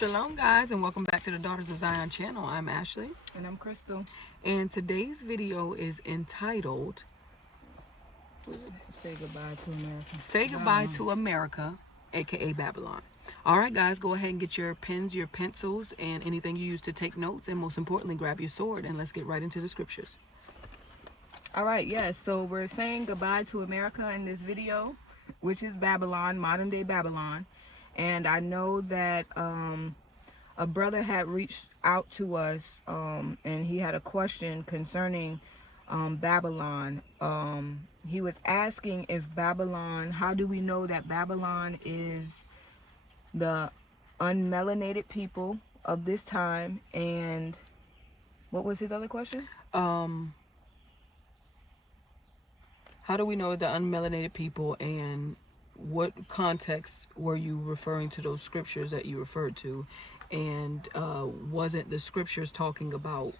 Shalom guys, and welcome back to the Daughters of Zion channel. I'm Ashley. And I'm Crystal. And today's video is entitled Say Goodbye to America. Say Goodbye to America, aka Babylon. Alright guys, go ahead and get your pens, your pencils, and anything you use to take notes, and most importantly, grab your sword and let's get right into the scriptures. Alright, yes, so we're saying goodbye to America in this video, which is Babylon, modern day Babylon. And I know that a brother had reached out to us and he had a question concerning Babylon. He was asking if Babylon, how do we know that Babylon is the unmelanated people of this time? And what was his other question? How do we know the unmelanated people, and what context were you referring to those scriptures that you referred to? And wasn't the scriptures talking about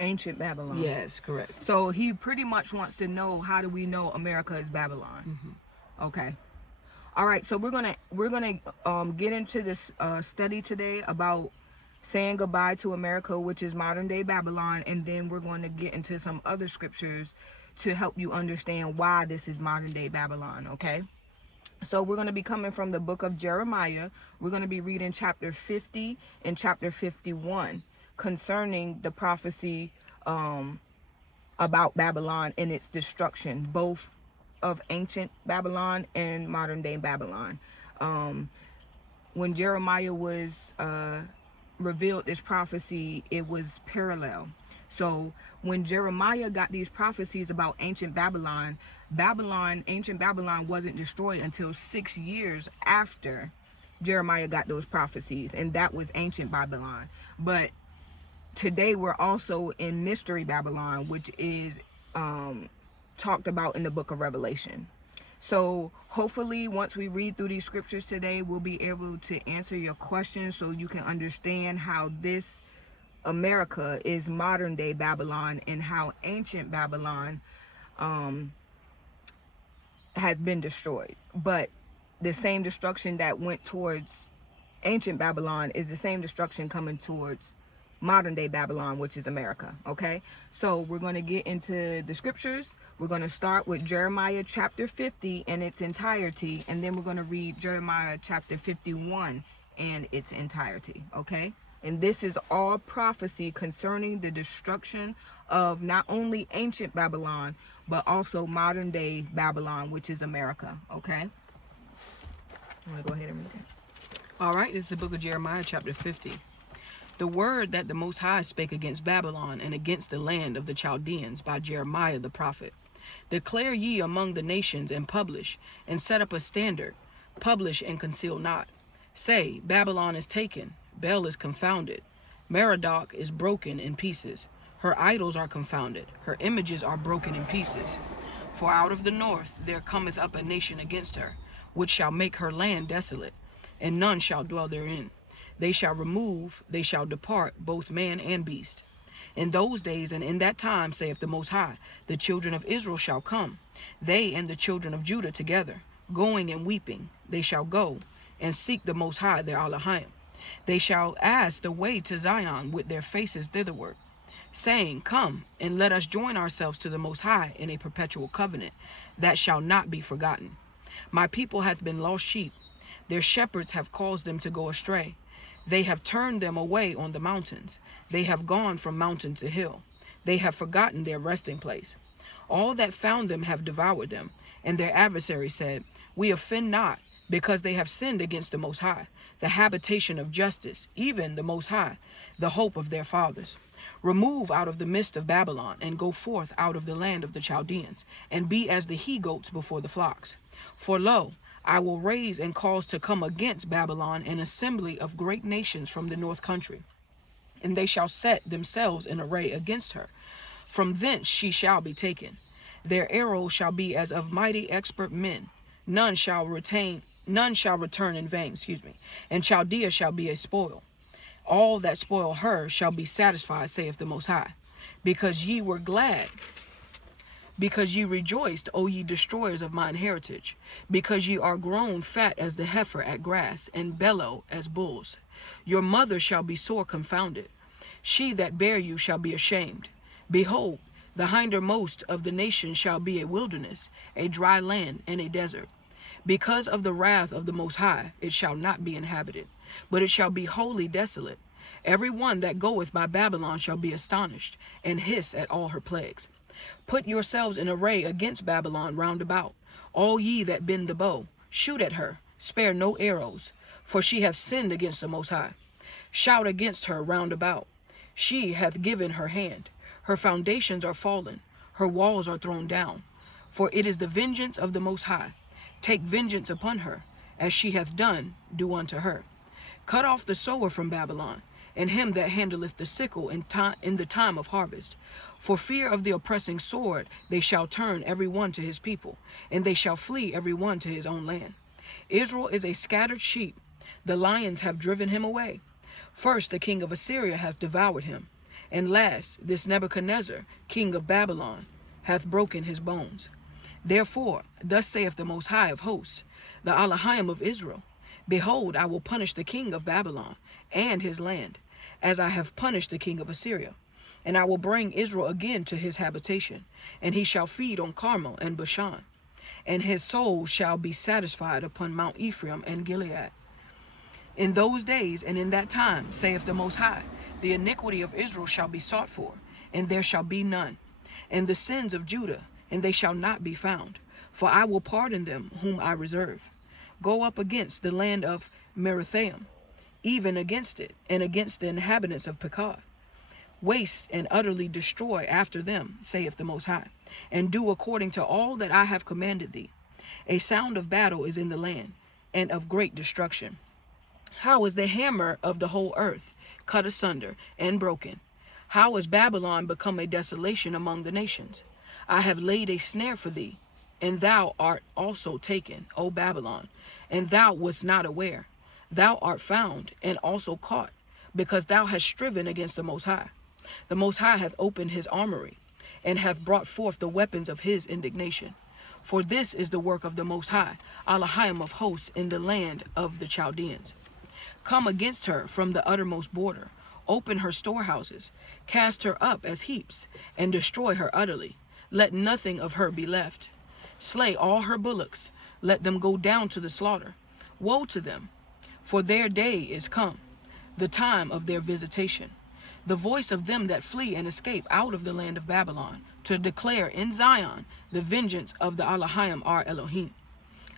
ancient Babylon? Yes, correct. So he pretty much wants to know, how do we know America is Babylon? Mm-hmm. Okay. All right. So we're gonna get into this study today about saying goodbye to America, which is modern day Babylon, and then we're going to get into some other scriptures to help you understand why this is modern day Babylon. Okay. So we're going to be coming from the book of Jeremiah. We're going to be reading chapter 50 and chapter 51 concerning the prophecy about Babylon and its destruction, both of ancient Babylon and modern day Babylon. When Jeremiah was revealed this prophecy, it was parallel. So when Jeremiah got these prophecies about ancient Babylon, ancient Babylon wasn't destroyed until 6 years after Jeremiah got those prophecies, and that was ancient Babylon. But today we're also in mystery Babylon, which is talked about in the book of Revelation. So hopefully once we read through these scriptures today, we'll be able to answer your questions so you can understand how this America is modern day Babylon and how ancient Babylon has been destroyed. But the same destruction that went towards ancient Babylon is the same destruction coming towards modern day Babylon, which is America. Okay, so we're going to get into the scriptures. We're going to start with Jeremiah chapter 50 in its entirety, and then we're going to read Jeremiah chapter 51 in its entirety. Okay, and this is all prophecy concerning the destruction of not only ancient Babylon, but also modern day Babylon, which is America. Okay, I'm going to go ahead and read it. All right, this is the book of Jeremiah chapter 50. The word that the Most High spake against Babylon and against the land of the Chaldeans by Jeremiah the prophet. Declare ye among the nations, and publish, and set up a standard. Publish and conceal not. Say, Babylon is taken, Bel is confounded. Merodach is broken in pieces. Her idols are confounded, her images are broken in pieces. For out of the north there cometh up a nation against her, which shall make her land desolate, and none shall dwell therein. They shall remove, they shall depart, both man and beast. In those days and in that time, saith the Most High, the children of Israel shall come, they and the children of Judah together, going and weeping. They shall go and seek the Most High their Elohim. They shall ask the way to Zion with their faces thitherward, saying, Come, and let us join ourselves to the Most High in a perpetual covenant, that shall not be forgotten. My people hath been lost sheep. Their shepherds have caused them to go astray. They have turned them away on the mountains. They have gone from mountain to hill. They have forgotten their resting place. All that found them have devoured them, and their adversaries said, We offend not, because they have sinned against the Most High, the habitation of justice, even the Most High, the hope of their fathers. Remove out of the midst of Babylon, and go forth out of the land of the Chaldeans, and be as the he-goats before the flocks. For lo, I will raise and cause to come against Babylon an assembly of great nations from the north country, and they shall set themselves in array against her. From thence she shall be taken. Their arrows shall be as of mighty expert men. None shall return in vain, and Chaldea shall be a spoil. All that spoil her shall be satisfied, saith the Most High, because ye were glad Because ye rejoiced, O ye destroyers of mine heritage, because ye are grown fat as the heifer at grass, and bellow as bulls. Your mother shall be sore confounded. She that bare you shall be ashamed. Behold, the hindermost of the nations shall be a wilderness, a dry land, and a desert. Because of the wrath of the Most High, it shall not be inhabited, but it shall be wholly desolate. Every one that goeth by Babylon shall be astonished, and hiss at all her plagues. Put yourselves in array against Babylon round about, all ye that bend the bow. Shoot at her, spare no arrows, for she hath sinned against the Most High. Shout against her round about. She hath given her hand. Her foundations are fallen, her walls are thrown down. For it is the vengeance of the Most High. Take vengeance upon her, as she hath done, do unto her. Cut off the sower from Babylon, and him that handleth the sickle in the time of harvest. For fear of the oppressing sword they shall turn every one to his people, and they shall flee every one to his own land. Israel is a scattered sheep. The lions have driven him away. First the king of Assyria hath devoured him, and last this Nebuchadnezzar, king of Babylon, hath broken his bones. Therefore, thus saith the Most High of hosts, the Elohim of Israel, Behold, I will punish the king of Babylon and his land, as I have punished the king of Assyria. And I will bring Israel again to his habitation, and he shall feed on Carmel and Bashan, and his soul shall be satisfied upon Mount Ephraim and Gilead. In those days and in that time, saith the Most High, the iniquity of Israel shall be sought for, and there shall be none, and the sins of Judah, and they shall not be found, for I will pardon them whom I reserve. Go up against the land of Merathaim, even against it, and against the inhabitants of Pekah. Waste and utterly destroy after them, saith the Most High, and do according to all that I have commanded thee. A sound of battle is in the land, and of great destruction. How is the hammer of the whole earth cut asunder and broken? How is Babylon become a desolation among the nations? I have laid a snare for thee, and thou art also taken, O Babylon, and thou wast not aware. Thou art found, and also caught, because thou hast striven against the Most High. The Most High hath opened his armory, and hath brought forth the weapons of his indignation. For this is the work of the Most High, Elohim of hosts, in the land of the Chaldeans. Come against her from the uttermost border, open her storehouses, cast her up as heaps, and destroy her utterly. Let nothing of her be left. Slay all her bullocks, let them go down to the slaughter. Woe to them, for their day is come, the time of their visitation. The voice of them that flee and escape out of the land of Babylon, to declare in Zion the vengeance of the Elohim our Elohim.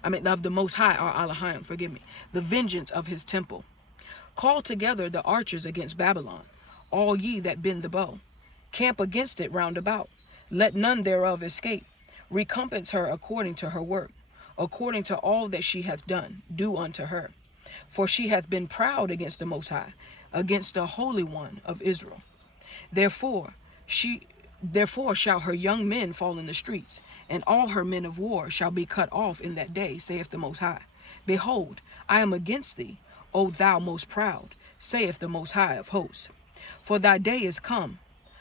Of the Most High our Elohim, forgive me, the vengeance of his temple. Call together the archers against Babylon, all ye that bend the bow. Camp against it round about. Let none thereof escape. Recompense her according to her work, according to all that she hath done, do unto her. For she hath been proud against the Most High, against the Holy One of Israel. Therefore shall her young men fall in the streets, and all her men of war shall be cut off in that day, saith the Most High. Behold, I am against thee, O thou most proud, saith the Most High of hosts. For thy day is come,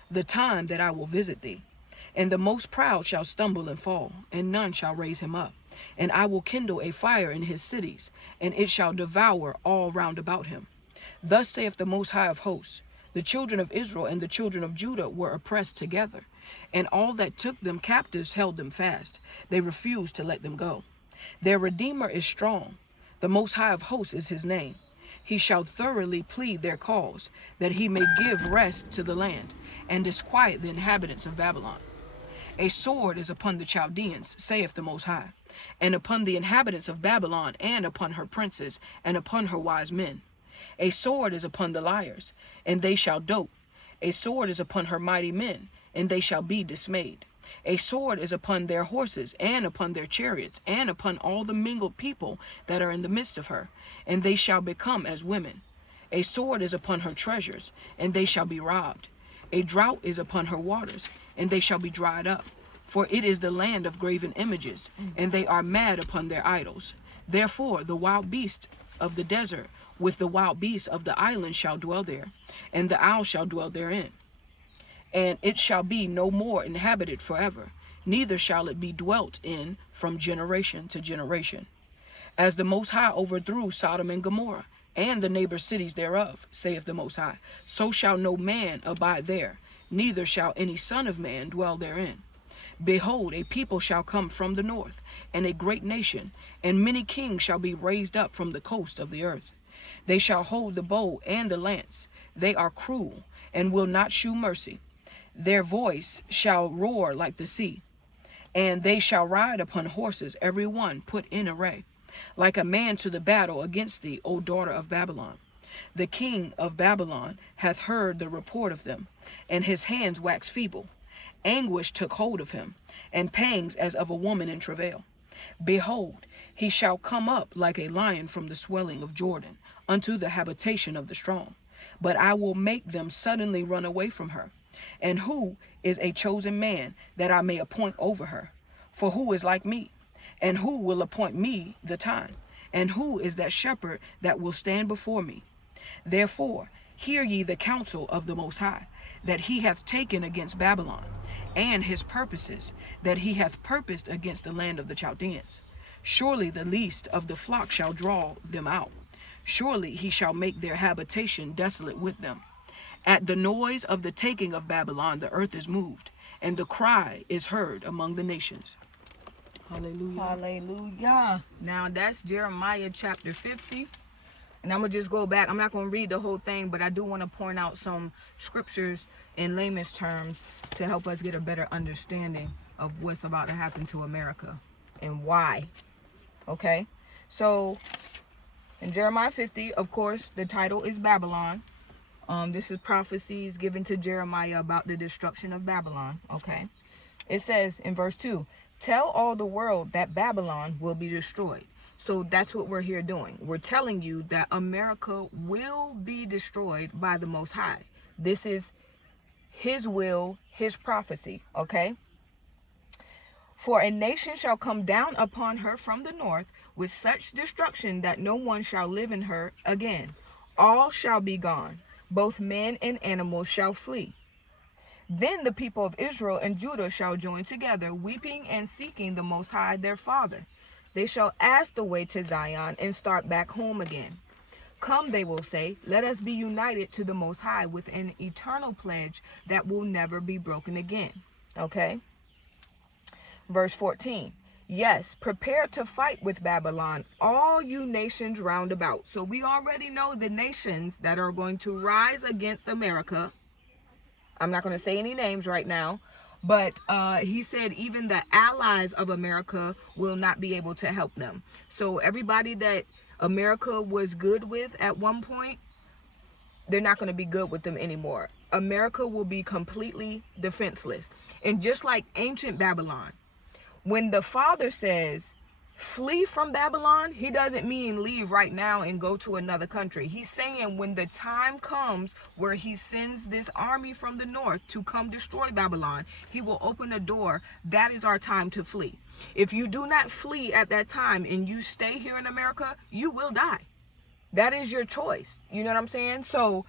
the time that I will visit thee. And the most proud shall stumble and fall, and none shall raise him up. And I will kindle a fire in his cities, and it shall devour all round about him. Thus saith the Most High of hosts, the children of Israel and the children of Judah were oppressed together, and all that took them captives held them fast. They refused to let them go. Their Redeemer is strong. The Most High of hosts is his name. He shall thoroughly plead their cause, that he may give rest to the land, and disquiet the inhabitants of Babylon. A sword is upon the Chaldeans, saith the Most High, and upon the inhabitants of Babylon, and upon her princes, and upon her wise men. A sword is upon the liars, and they shall dote. A sword is upon her mighty men, and they shall be dismayed. A sword is upon their horses, and upon their chariots, and upon all the mingled people that are in the midst of her, and they shall become as women. A sword is upon her treasures, and they shall be robbed. A drought is upon her waters, and they shall be dried up. For it is the land of graven images, and they are mad upon their idols. Therefore the wild beasts of the desert with the wild beasts of the island shall dwell there, and the owl shall dwell therein. And it shall be no more inhabited forever. neither shall it be dwelt in from generation to generation. As the Most High overthrew Sodom and Gomorrah, and the neighbor cities thereof, saith the Most High, so shall no man abide there, neither shall any son of man dwell therein. Behold, a people shall come from the north, and a great nation, and many kings shall be raised up from the coast of the earth. They shall hold the bow and the lance. They are cruel, and will not shew mercy. Their voice shall roar like the sea, and they shall ride upon horses, every one put in array, like a man to the battle against thee, O daughter of Babylon. The king of Babylon hath heard the report of them, and his hands wax feeble. Anguish took hold of him, and pangs as of a woman in travail. Behold, he shall come up like a lion from the swelling of Jordan, unto the habitation of the strong. But I will make them suddenly run away from her. And who is a chosen man that I may appoint over her? For who is like me? And who will appoint me the time? And who is that shepherd that will stand before me? Therefore, hear ye the counsel of the Most High, that he hath taken against Babylon, and his purposes, that he hath purposed against the land of the Chaldeans. Surely the least of the flock shall draw them out. Surely he shall make their habitation desolate with them. At the noise of the taking of Babylon, the earth is moved, and the cry is heard among the nations. Hallelujah. Hallelujah. Now that's Jeremiah chapter 50. And I'm going to just go back. I'm not going to read the whole thing, but I do want to point out some scriptures in layman's terms to help us get a better understanding of what's about to happen to America and why. Okay? So, in Jeremiah 50, of course, the title is Babylon. This is prophecies given to Jeremiah about the destruction of Babylon. Okay? It says in verse 2, tell all the world that Babylon will be destroyed. So that's what we're here doing. We're telling you that America will be destroyed by the Most High. This is his will, his prophecy, okay? For a nation shall come down upon her from the north with such destruction that no one shall live in her again. All shall be gone. Both men and animals shall flee. Then the people of Israel and Judah shall join together, weeping and seeking the Most High their Father. They shall ask the way to Zion and start back home again. Come, they will say, let us be united to the Most High with an eternal pledge that will never be broken again. Okay? Verse 14. Yes, prepare to fight with Babylon, all you nations round about. So we already know the nations that are going to rise against America. I'm not going to say any names right now. But he said even the allies of America will not be able to help them. So everybody that America was good with at one point, they're not going to be good with them anymore. America will be completely defenseless. And just like ancient Babylon, when the Father says, flee from Babylon, he doesn't mean leave right now and go to another country. He's saying when the time comes where he sends this army from the north to come destroy Babylon, he will open a door. That is our time to flee. If you do not flee at that time and you stay here in America, you will die. That is your choice. You know what I'm saying? So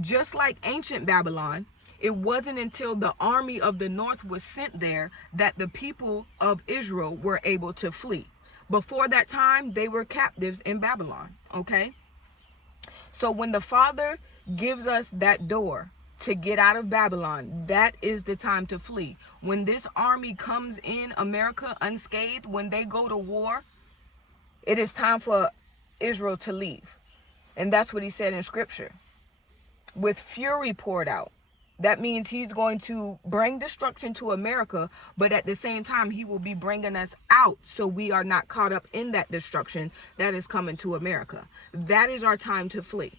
just like ancient Babylon, it wasn't until the army of the north was sent there that the people of Israel were able to flee. Before that time, they were captives in Babylon, okay? So when the Father gives us that door to get out of Babylon, that is the time to flee. When this army comes in America unscathed, when they go to war, it is time for Israel to leave. And that's what he said in Scripture. With fury poured out. That means he's going to bring destruction to America, but at the same time, he will be bringing us out so we are not caught up in that destruction that is coming to America. That is our time to flee.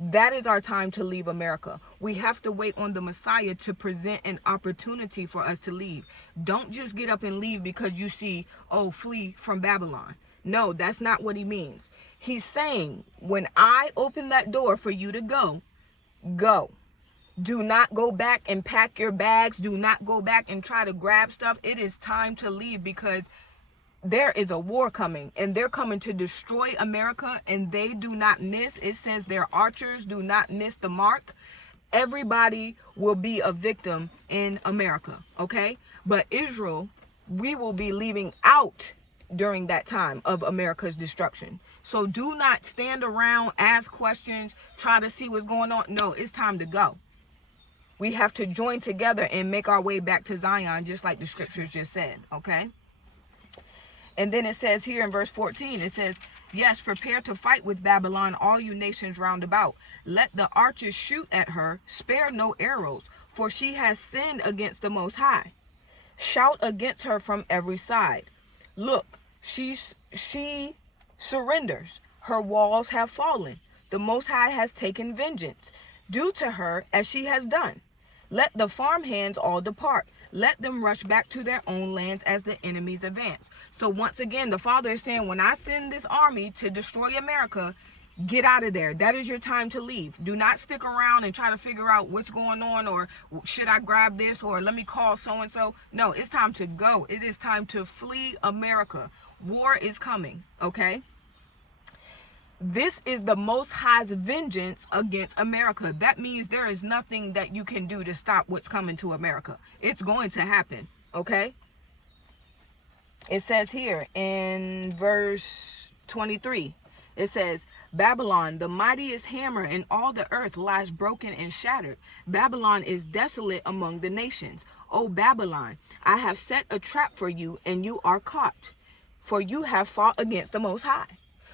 That is our time to leave America. We have to wait on the Messiah to present an opportunity for us to leave. Don't just get up and leave because you see, oh, flee from Babylon. No, that's not what he means. He's saying, when I open that door for you to go, go. Do not go back and pack your bags. Do not go back and try to grab stuff. It is time to leave because there is a war coming and they're coming to destroy America, and they do not miss. It says their archers do not miss the mark. Everybody will be a victim in America, okay? But Israel, we will be leaving out during that time of America's destruction. So do not stand around, ask questions, try to see what's going on. No, it's time to go. We have to join together and make our way back to Zion, just like the scriptures just said, okay? And then it says here in verse 14, it says, yes, prepare to fight with Babylon, all you nations round about. Let the archers shoot at her, spare no arrows, for she has sinned against the Most High. Shout against her from every side. Look, she surrenders. Her walls have fallen. The Most High has taken vengeance. Do to her as she has done. Let the farmhands all depart. Let them rush back to their own lands as the enemies advance. So once again, the Father is saying, when I send this army to destroy America, get out of there. That is your time to leave. Do not stick around and try to figure out what's going on, or should I grab this, or let me call so-and-so. No, it's time to go. It is time to flee America. War is coming, okay? This is the Most High's vengeance against America. That means there is nothing that you can do to stop what's coming to America. It's going to happen, okay? It says here in verse 23, it says, Babylon, the mightiest hammer in all the earth, lies broken and shattered. Babylon is desolate among the nations. O Babylon, I have set a trap for you, and you are caught, for you have fought against the Most High.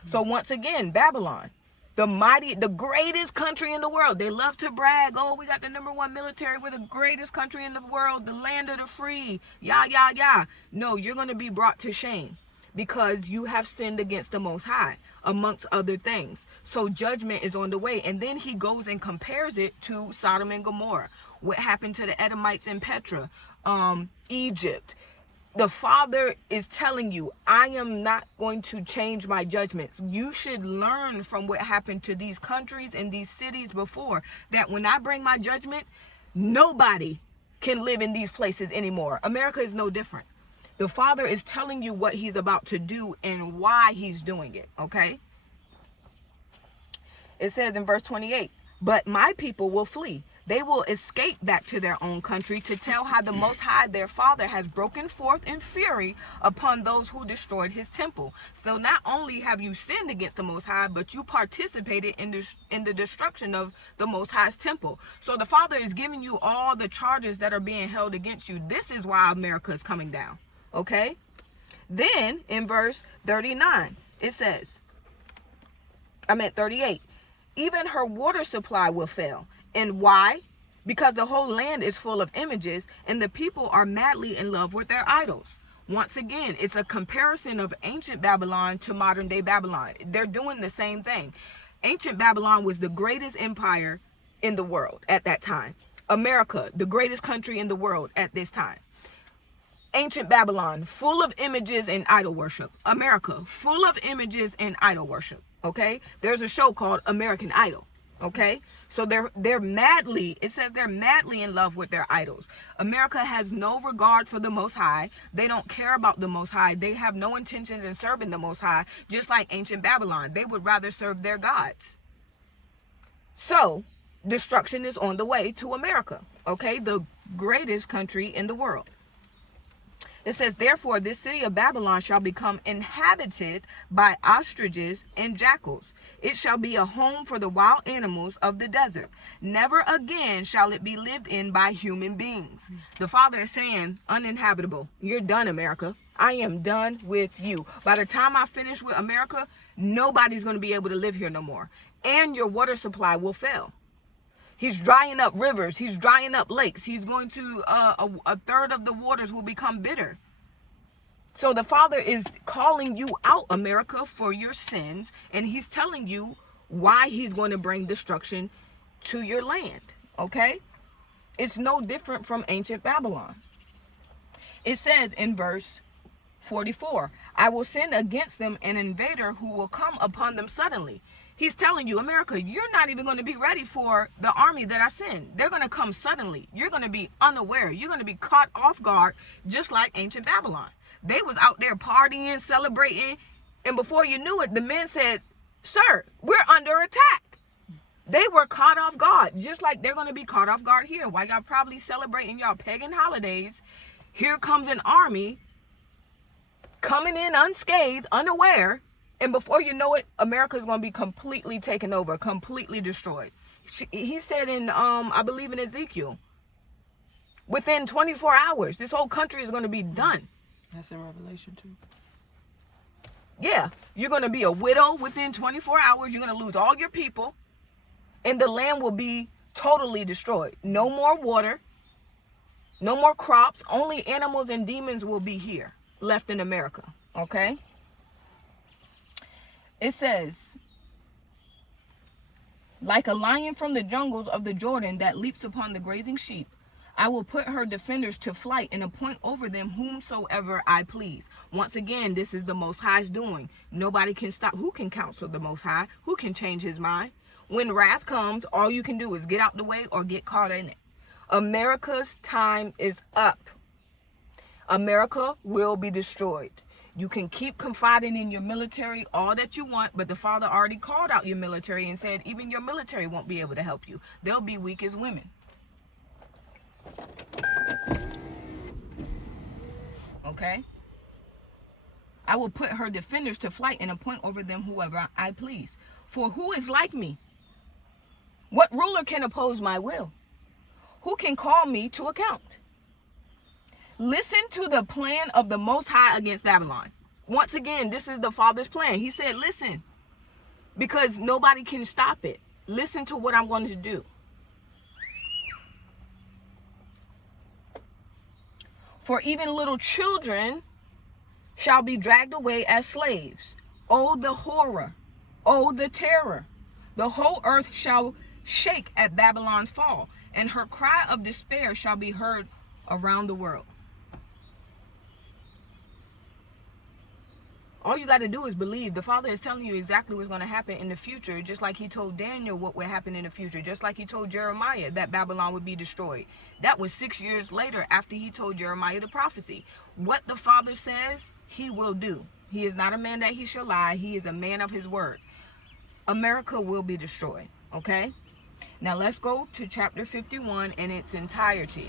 So once again, Babylon, the greatest country in the world. They love to brag. Oh, we got the #1 military. We're the greatest country in the world, the land of the free. Yeah. No, you're going to be brought to shame because you have sinned against the Most High, amongst other things. So judgment is on the way. And then he goes and compares it to Sodom and Gomorrah. What happened to the Edomites in Petra, Egypt. The Father is telling you, I am not going to change my judgments. You should learn from what happened to these countries and these cities before, that when I bring my judgment, nobody can live in these places anymore. America is no different. The Father is telling you what he's about to do and why he's doing it, okay? It says in verse 28, but my people will flee. They will escape back to their own country to tell how the Most High, their Father, has broken forth in fury upon those who destroyed his temple. So not only have you sinned against the Most High, but you participated in the destruction of the Most High's temple. So the Father is giving you all the charges that are being held against you. This is why America is coming down, okay? Then in verse 39, it says, 38, even her water supply will fail. And why? Because the whole land is full of images, and the people are madly in love with their idols. Once again, it's a comparison of ancient Babylon to modern day Babylon. They're doing the same thing. Ancient Babylon was the greatest empire in the world at that time. America, the greatest country in the world at this time. Ancient Babylon, full of images and idol worship. America, full of images and idol worship. Okay? There's a show called American Idol. Okay? So they're madly, it says they're madly in love with their idols. America has no regard for the Most High. They don't care about the Most High. They have no intentions in serving the Most High, just like ancient Babylon. They would rather serve their gods. So destruction is on the way to America, okay? The greatest country in the world. It says, therefore, this city of Babylon shall become inhabited by ostriches and jackals. It shall be a home for the wild animals of the desert. Never again shall it be lived in by human beings. The Father is saying, uninhabitable. You're done, America. I am done with you. By the time I finish with America, nobody's going to be able to live here no more. And your water supply will fail. He's drying up rivers. He's drying up lakes. He's going to, a third of the waters will become bitter. So the Father is calling you out, America, for your sins. And he's telling you why he's going to bring destruction to your land. Okay? It's no different from ancient Babylon. It says in verse 44, I will send against them an invader who will come upon them suddenly. He's telling you, America, you're not even going to be ready for the army that I send. They're going to come suddenly. You're going to be unaware. You're going to be caught off guard, just like ancient Babylon. They was out there partying, celebrating, and before you knew it, the men said, sir, we're under attack. They were caught off guard, just like they're going to be caught off guard here. While y'all probably celebrating y'all pagan holidays, here comes an army coming in unscathed, unaware, and before you know it, America is going to be completely taken over, completely destroyed. He said in, I believe in Ezekiel, within 24 hours, this whole country is going to be done. That's in Revelation too. Yeah, you're going to be a widow within 24 hours. You're going to lose all your people, and the land will be totally destroyed. No more water, no more crops. Only animals and demons will be here, left in America. Okay? It says, like a lion from the jungles of the Jordan that leaps upon the grazing sheep, I will put her defenders to flight and appoint over them whomsoever I please. Once again, this is the Most High's doing. Nobody can stop. Who can counsel the Most High? Who can change his mind? When wrath comes, all you can do is get out the way or get caught in it. America's time is up. America will be destroyed. You can keep confiding in your military all that you want, but the Father already called out your military and said even your military won't be able to help you. They'll be weak as women. Okay? I will put her defenders to flight and appoint over them whoever I please. For who is like me? What ruler can oppose my will? Who can call me to account? Listen to the plan of the Most High against Babylon. Once again, this is the Father's plan. He said, listen, because nobody can stop it. Listen to what I'm going to do. For even little children shall be dragged away as slaves. Oh, the horror. Oh, the terror. The whole earth shall shake at Babylon's fall, and her cry of despair shall be heard around the world. All you got to do is believe. The Father is telling you exactly what's going to happen in the future, just like he told Daniel what would happen in the future, just like he told Jeremiah that Babylon would be destroyed. That was 6 years later after he told Jeremiah the prophecy. What the Father says, he will do. He is not a man that he shall lie. He is a man of his word. America will be destroyed, okay? Now let's go to chapter 51 in its entirety.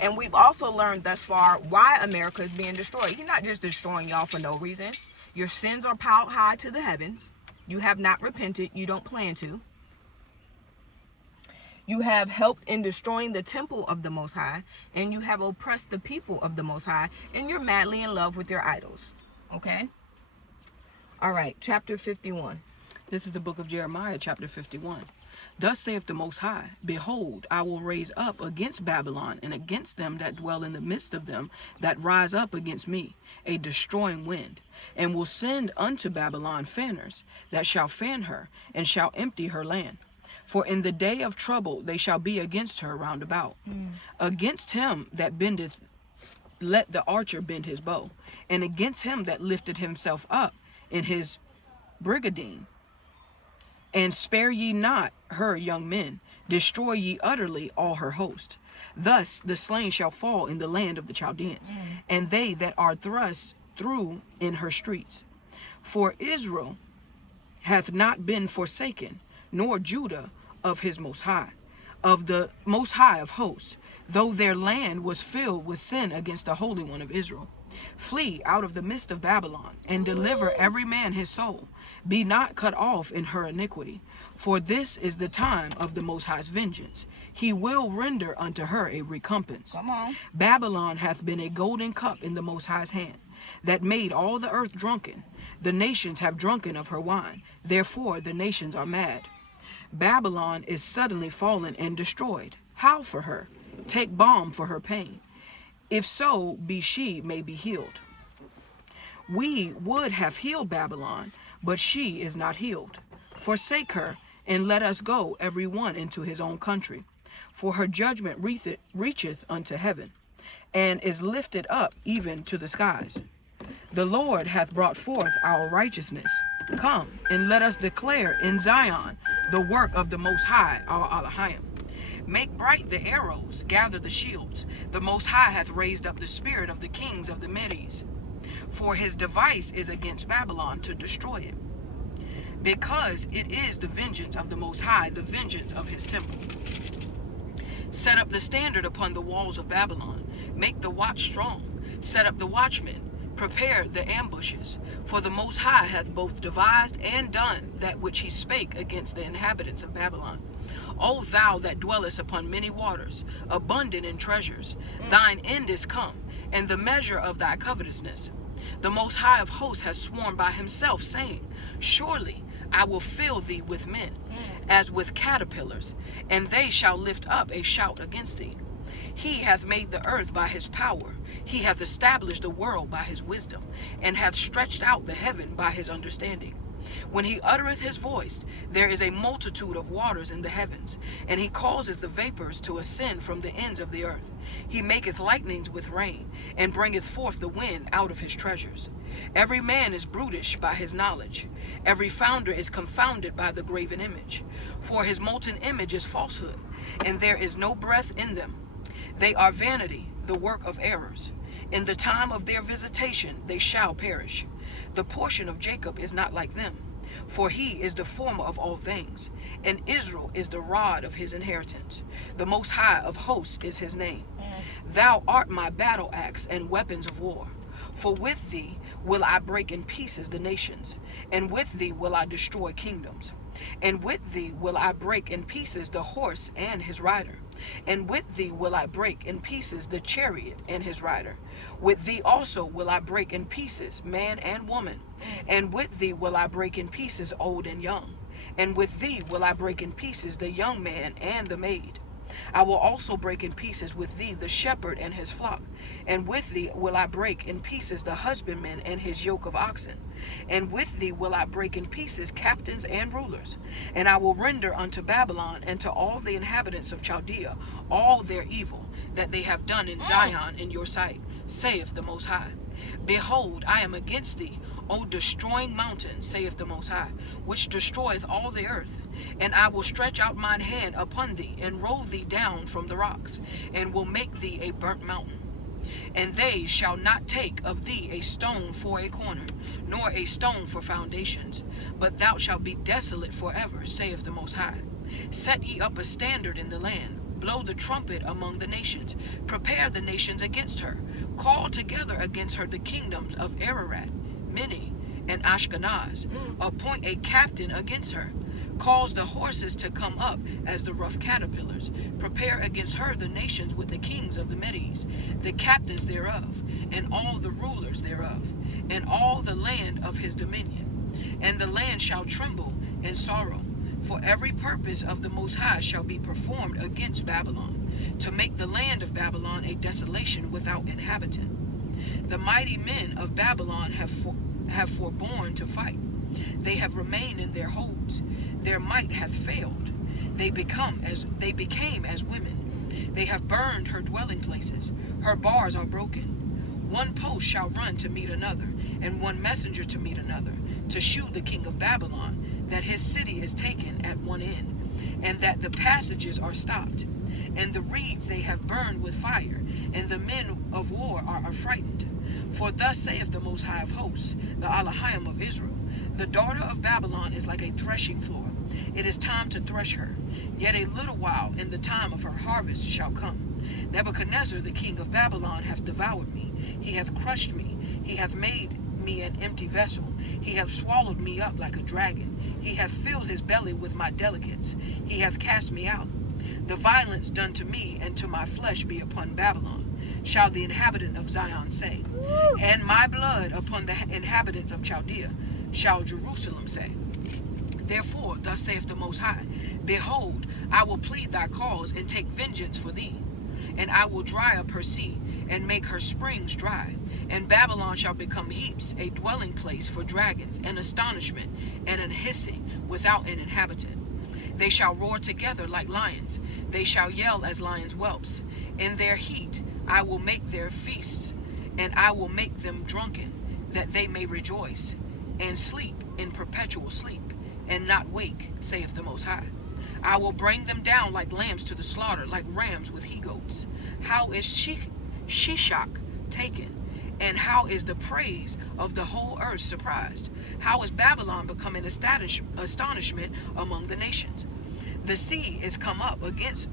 And we've also learned thus far why America is being destroyed. He's not just destroying y'all for no reason. Your sins are piled high to the heavens. You have not repented. You don't plan to. You have helped in destroying the temple of the Most High. And you have oppressed the people of the Most High. And you're madly in love with your idols. Okay? All right, chapter 51. This is the book of Jeremiah, chapter 51. Thus saith the Most High, Behold, I will raise up against Babylon, and against them that dwell in the midst of them, that rise up against me, a destroying wind, and will send unto Babylon fanners, that shall fan her, and shall empty her land. For in the day of trouble they shall be against her round about. Against him that bendeth, let the archer bend his bow, and against him that lifted himself up in his brigadine. And spare ye not her young men, destroy ye utterly all her host. Thus the slain shall fall in the land of the Chaldeans, and they that are thrust through in her streets. For Israel hath not been forsaken, nor Judah of his Most High, of the Most High of hosts, though their land was filled with sin against the Holy One of Israel. Flee out of the midst of Babylon, and deliver every man his soul. Be not cut off in her iniquity, for this is the time of the Most High's vengeance. He will render unto her a recompense. Come on. Babylon hath been a golden cup in the Most High's hand, that made all the earth drunken. The nations have drunken of her wine, therefore the nations are mad. Babylon is suddenly fallen and destroyed. Howl for her, take balm for her pain. If so be she may be healed. We would have healed Babylon, but she is not healed. Forsake her, and let us go every one into his own country. For her judgment reacheth unto heaven, and is lifted up even to the skies. The Lord hath brought forth our righteousness. Come, and let us declare in Zion the work of the Most High, our Elohim. Make bright the arrows, gather the shields. The Most High hath raised up the spirit of the kings of the Medes. For his device is against Babylon to destroy it. because it is the vengeance of the Most High, the vengeance of his temple. Set up the standard upon the walls of Babylon. Make the watch strong. Set up the watchmen. Prepare the ambushes. For the Most High hath both devised and done that which he spake against the inhabitants of Babylon. O thou that dwellest upon many waters, abundant in treasures, thine end is come, and the measure of thy covetousness. The Most High of hosts has sworn by himself, saying, Surely I will fill thee with men, as with caterpillars, and they shall lift up a shout against thee. He hath made the earth by his power. He hath established the world by his wisdom, and hath stretched out the heaven by his understanding. When he uttereth his voice, there is a multitude of waters in the heavens, and he causeth the vapors to ascend from the ends of the earth. He maketh lightnings with rain, and bringeth forth the wind out of his treasures. Every man is brutish by his knowledge. Every founder is confounded by the graven image. For his molten image is falsehood, and there is no breath in them. They are vanity, the work of errors. In the time of their visitation they shall perish. The portion of Jacob is not like them, for he is the former of all things, and Israel is the rod of his inheritance. The Most High of hosts is his name. Thou art my battle axe and weapons of war. For with thee will I break in pieces the nations, and with thee will I destroy kingdoms. And with thee will I break in pieces the horse and his rider. And with thee will I break in pieces the chariot and his rider. With thee also will I break in pieces man and woman. And with thee will I break in pieces old and young. And with thee will I break in pieces the young man and the maid. I will also break in pieces with thee the shepherd and his flock. And with thee will I break in pieces the husbandman and his yoke of oxen. And with thee will I break in pieces captains and rulers. And I will render unto Babylon and to all the inhabitants of Chaldea all their evil that they have done in Zion in your sight, saith the Most High. Behold, I am against thee, O destroying mountain, saith the Most High, which destroyeth all the earth. And I will stretch out mine hand upon thee, and roll thee down from the rocks, and will make thee a burnt mountain. And they shall not take of thee a stone for a corner, nor a stone for foundations, but thou shalt be desolate forever, saith the Most High. Set ye up a standard in the land, blow the trumpet among the nations, prepare the nations against her, call together against her the kingdoms of Ararat, Mini, and Ashkenaz, appoint a captain against her. Cause the horses to come up as the rough caterpillars. Prepare against her the nations with the kings of the Medes, the captains thereof, and all the rulers thereof, and all the land of his dominion. And the land shall tremble and sorrow, for every purpose of the Most High shall be performed against Babylon, to make the land of Babylon a desolation without inhabitant. The mighty men of Babylon have forborne to fight. They have remained in their holds. Their might hath failed. They became as women. They have burned her dwelling places. Her bars are broken. One post shall run to meet another, and one messenger to meet another, to shew the king of Babylon that his city is taken at one end, and that the passages are stopped. And the reeds they have burned with fire, and the men of war are affrighted. For thus saith the Most High of hosts, the Elohim of Israel, the daughter of Babylon is like a threshing floor. It is time to thresh her. Yet a little while, and the time of her harvest shall come. Nebuchadnezzar, the king of Babylon, hath devoured me. He hath crushed me. He hath made me an empty vessel. He hath swallowed me up like a dragon. He hath filled his belly with my delicates. He hath cast me out. The violence done to me and to my flesh be upon Babylon, shall the inhabitant of Zion say. And my blood upon the inhabitants of Chaldea, shall Jerusalem say. Therefore, thus saith the Most High, Behold, I will plead thy cause, and take vengeance for thee. And I will dry up her sea, and make her springs dry. And Babylon shall become heaps, a dwelling place for dragons, an astonishment, and an hissing, without an inhabitant. They shall roar together like lions. They shall yell as lions' whelps. In their heat I will make their feasts, and I will make them drunken, that they may rejoice, and sleep in perpetual sleep, and not wake, saith the Most High. I will bring them down like lambs to the slaughter, like rams with he-goats. How is Shishak taken, And how is the praise of the whole earth surprised? How is Babylon become an astonishment among the nations? The sea is come up against,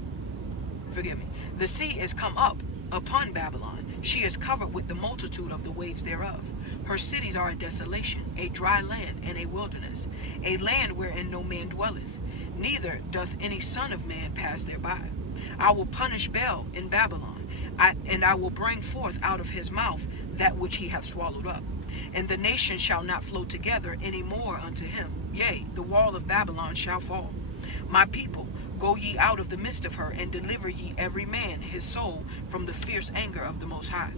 forgive me, the sea is come up upon Babylon. She is covered with the multitude of the waves thereof. Her cities are a desolation, a dry land, and a wilderness, a land wherein no man dwelleth, neither doth any son of man pass thereby. I will punish Bel in Babylon, and I will bring forth out of his mouth that which he hath swallowed up. And the nations shall not flow together any more unto him. Yea, the wall of Babylon shall fall. My people, go ye out of the midst of her, and deliver ye every man his soul from the fierce anger of the Most High.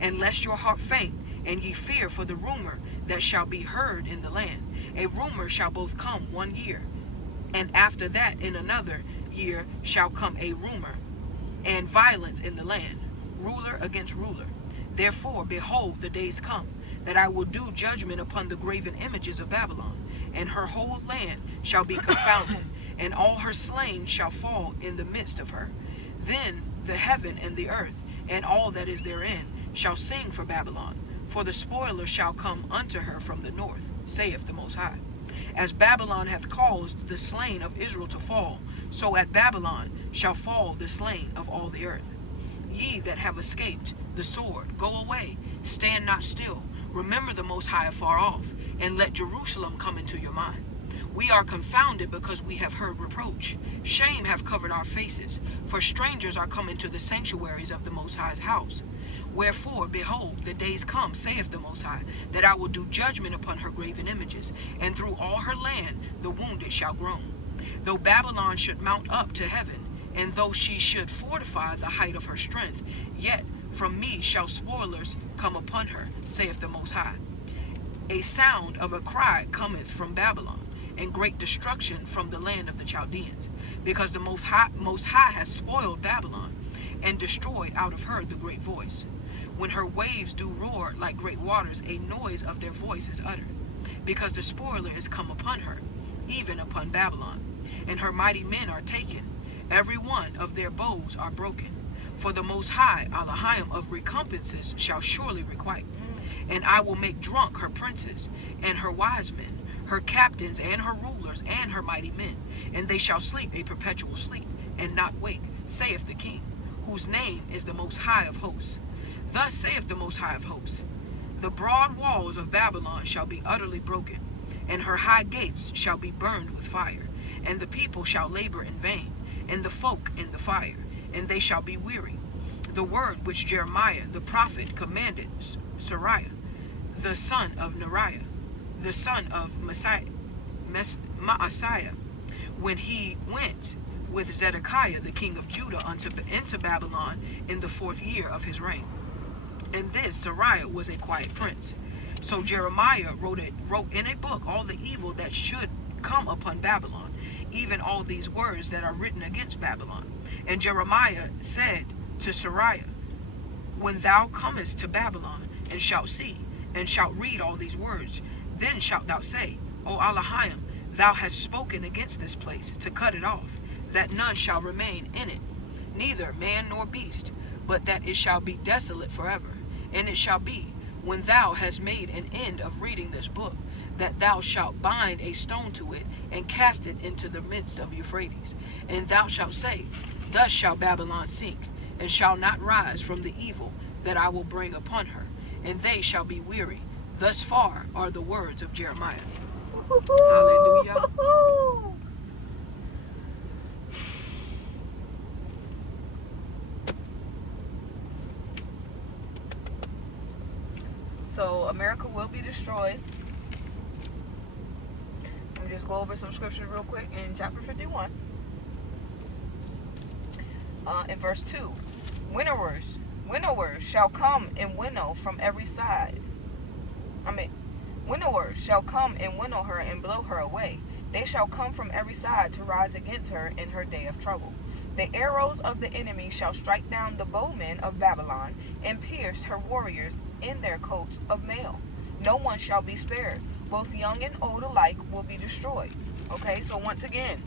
And lest your heart faint, and ye fear for the rumor that shall be heard in the land. A rumor shall both come 1 year, and after that in another year shall come a rumor, and violence in the land, ruler against ruler. Therefore, behold, the days come, that I will do judgment upon the graven images of Babylon, and her whole land shall be confounded, and all her slain shall fall in the midst of her. Then the heaven and the earth, and all that is therein, shall sing for Babylon, for the spoiler shall come unto her from the north, saith the Most High. As Babylon hath caused the slain of Israel to fall, so at Babylon shall fall the slain of all the earth. Ye that have escaped the sword, go away, stand not still, remember the Most High afar off, and let Jerusalem come into your mind. We are confounded because we have heard reproach. Shame hath covered our faces, for strangers are come into the sanctuaries of the Most High's house. Wherefore, behold, the days come, saith the Most High, that I will do judgment upon her graven images, and through all her land the wounded shall groan. Though Babylon should mount up to heaven, and though she should fortify the height of her strength, yet from me shall spoilers come upon her, saith the Most High. A sound of a cry cometh from Babylon, and great destruction from the land of the Chaldeans, because the Most High has spoiled Babylon, and destroyed out of her the great voice. When her waves do roar like great waters, a noise of their voice is uttered, because the spoiler is come upon her, even upon Babylon, and her mighty men are taken, every one of their bows are broken. For the Most High, Elohim of recompenses, shall surely requite. And I will make drunk her princes, and her wise men, her captains, and her rulers, and her mighty men, and they shall sleep a perpetual sleep, and not wake, saith the King, whose name is the Most High of hosts. Thus saith the Most High of hosts, the broad walls of Babylon shall be utterly broken, and her high gates shall be burned with fire, and the people shall labor in vain, and the folk in the fire, and they shall be weary. The word which Jeremiah the prophet commanded Sariah, the son of Neriah, the son of Maaseiah, when he went with Zedekiah the king of Judah into Babylon in the 4th year of his reign. And this Sariah was a quiet prince. So Jeremiah wrote in a book all the evil that should come upon Babylon, even all these words that are written against Babylon. And Jeremiah said to Sariah, when thou comest to Babylon, and shalt see, and shalt read all these words, then shalt thou say, O Elohim, thou hast spoken against this place, to cut it off, that none shall remain in it, neither man nor beast, but that it shall be desolate forever. And it shall be, when thou hast made an end of reading this book, that thou shalt bind a stone to it, and cast it into the midst of Euphrates. And thou shalt say, thus shall Babylon sink, and shall not rise from the evil that I will bring upon her, and they shall be weary. Thus far are the words of Jeremiah. Hallelujah. So America will be destroyed. Let me just go over some scriptures real quick in chapter 51. In verse 2, winnowers shall come and winnow from every side. Winnowers shall come and winnow her and blow her away. They shall come from every side to rise against her in her day of trouble. The arrows of the enemy shall strike down the bowmen of Babylon, and pierce her warriors in their coats of mail. No one shall be spared. Both young and old alike will be destroyed. Okay, so once again,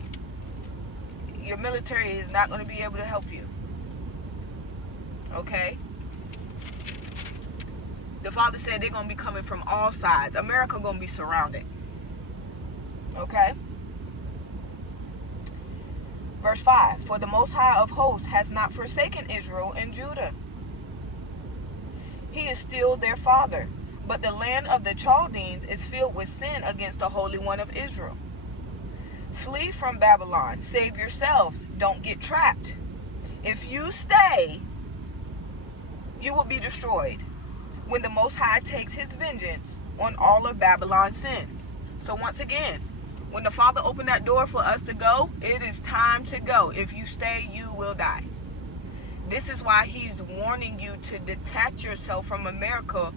your military is not going to be able to help you. Okay? The Father said they're going to be coming from all sides. America going to be surrounded. Okay? Verse 5. For the Most High of hosts has not forsaken Israel and Judah. He is still their father. But the land of the Chaldeans is filled with sin against the Holy One of Israel. Flee from Babylon. Save yourselves. Don't get trapped. If you stay, you will be destroyed when the Most High takes his vengeance on all of Babylon's sins. So once again, when the Father opened that door for us to go, it is time to go. If you stay, you will die. This is why he's warning you to detach yourself from America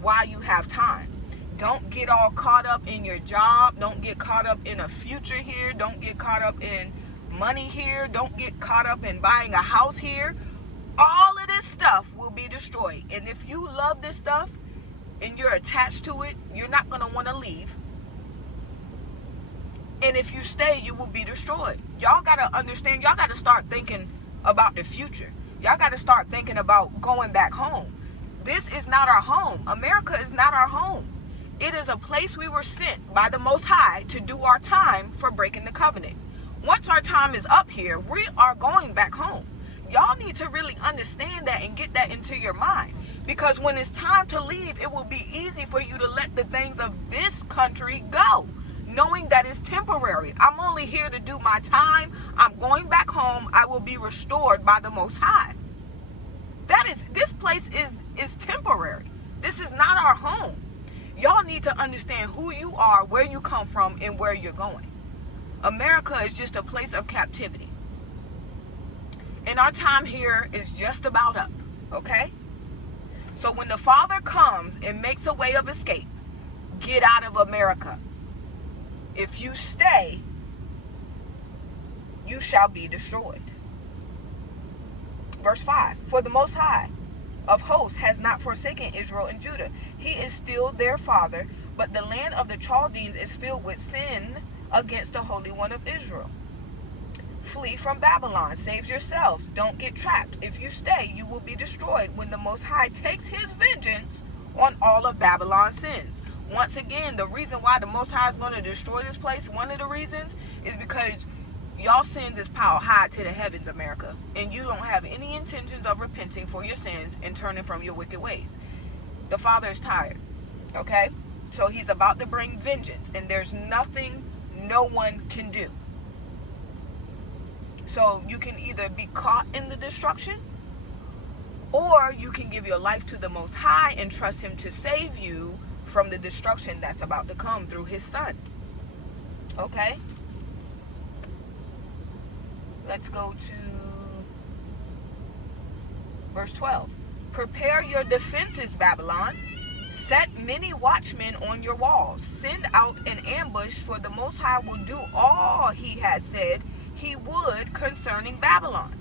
while you have time. Don't get all caught up in your job. Don't get caught up in a future here. Don't get caught up in money here. Don't get caught up in buying a house here. All of this stuff will be destroyed. And if you love this stuff and you're attached to it, you're not going to want to leave. And if you stay, you will be destroyed. Y'all got to understand, y'all got to start thinking about the future. Y'all got to start thinking about going back home. This is not our home. America is not our home. It is a place we were sent by the Most High to do our time for breaking the covenant. Once our time is up here, we are going back home. Y'all need to really understand that and get that into your mind. Because when it's time to leave, it will be easy for you to let the things of this country go, knowing that it's temporary. I'm only here to do my time. I'm going back home. I will be restored by the Most High. This place is temporary. This is not our home. Y'all need to understand who you are, where you come from, and where you're going. America is just a place of captivity. And our time here is just about up, okay? So when the Father comes and makes a way of escape, get out of America. If you stay, you shall be destroyed. Verse 5. For the Most High of hosts has not forsaken Israel and Judah. He is still their father, but the land of the Chaldeans is filled with sin against the Holy One of Israel. Flee from Babylon. Save yourselves. Don't get trapped. If you stay, you will be destroyed when the Most High takes his vengeance on all of Babylon's sins. Once again, the reason why the Most High is going to destroy this place, one of the reasons, is because y'all sins is piled high to the heavens, America. And you don't have any intentions of repenting for your sins and turning from your wicked ways. The Father is tired. Okay? So he's about to bring vengeance. And there's nothing no one can do. So you can either be caught in the destruction, or you can give your life to the Most High and trust him to save you from the destruction that's about to come through his Son. Okay? Let's go to verse 12. Prepare your defenses, Babylon. Set many watchmen on your walls. Send out an ambush, for the Most High will do all he has said he would concerning Babylon.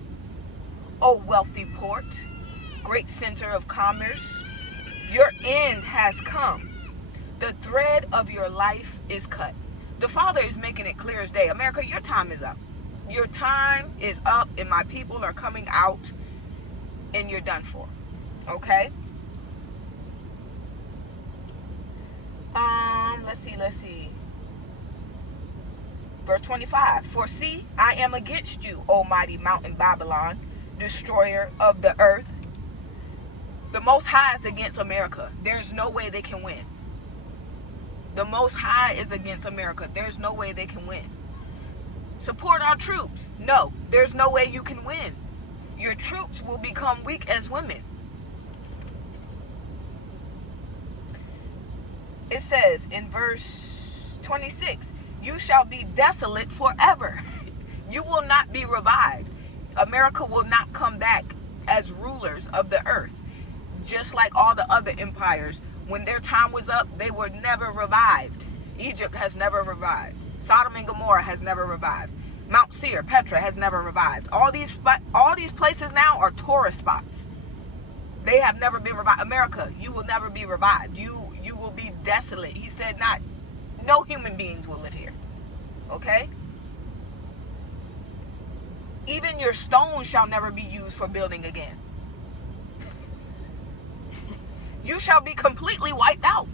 O wealthy port, great center of commerce, your end has come. The thread of your life is cut. The Father is making it clear as day. America, your time is up. Your time is up, and my people are coming out, and you're done for. Okay? Let's see. Verse 25. For see, I am against you, O mighty mountain Babylon, destroyer of the earth. The Most High is against America. There's no way they can win. The Most High is against America. There's no way they can win. Support our troops. No, there's no way you can win. Your troops will become weak as women. It says in verse 26, you shall be desolate forever. You will not be revived. America will not come back as rulers of the earth. Just like all the other empires, when their time was up, they were never revived. Egypt has never revived. Sodom and Gomorrah has never revived. Mount Seir, Petra has never revived. All these places now are tourist spots. They have never been revived. America, you will never be revived. You will be desolate. He said no human beings will live here. Okay? Even your stones shall never be used for building again. You shall be completely wiped out.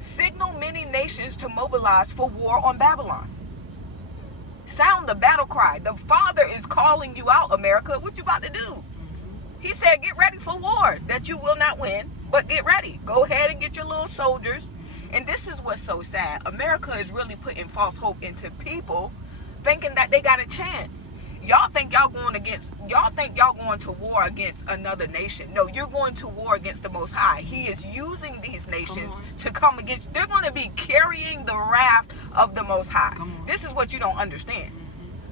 Signal many nations to mobilize for war on Babylon. Sound the battle cry. The Father is calling you out, America. What you about to do? He said, get ready for war that you will not win, but get ready. Go ahead and get your little soldiers. And this is what's so sad. America is really putting false hope into people, thinking that they got a chance. Y'all think y'all going to war against another nation. No, you're going to war against the Most High. He is using these nations to come against. They're going to be carrying the wrath of the Most High. This is what you don't understand.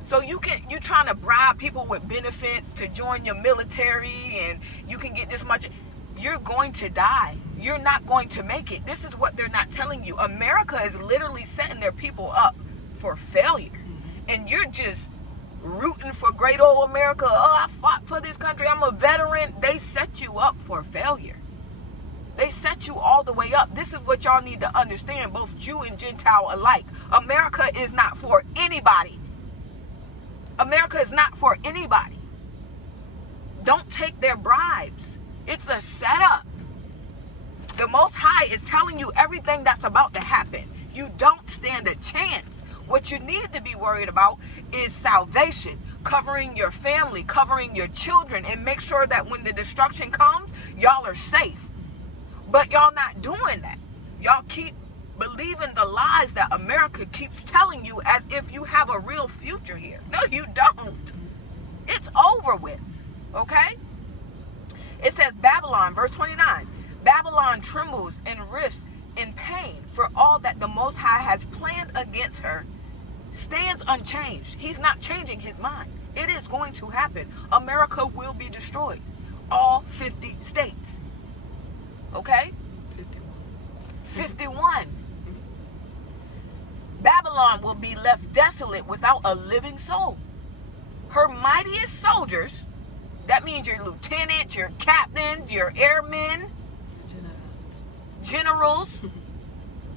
So you trying to bribe people with benefits to join your military, and you can get this much. You're going to die. You're not going to make it. This is what they're not telling you. America is literally setting their people up for failure, and you're just rooting for great old America. Oh, I fought for this country. I'm a veteran. They set you up for failure. They set you all the way up. This is what y'all need to understand, both Jew and Gentile alike. America is not for anybody. America is not for anybody. Don't take their bribes. It's a setup. The Most High is telling you everything that's about to happen. You don't stand a chance. What you need to be worried about is salvation, covering your family, covering your children, and make sure that when the destruction comes, y'all are safe. But y'all not doing that. Y'all keep believing the lies that America keeps telling you as if you have a real future here. No, you don't. It's over with. Okay? It says Babylon, verse 29. Babylon trembles and writhes in pain, for all that the Most High has planned against her stands unchanged. He's not changing his mind. It is going to happen. America will be destroyed. All 50 states. Okay? 51. Babylon will be left desolate without a living soul. Her mightiest soldiers, that means your lieutenants, your captains, your airmen, generals,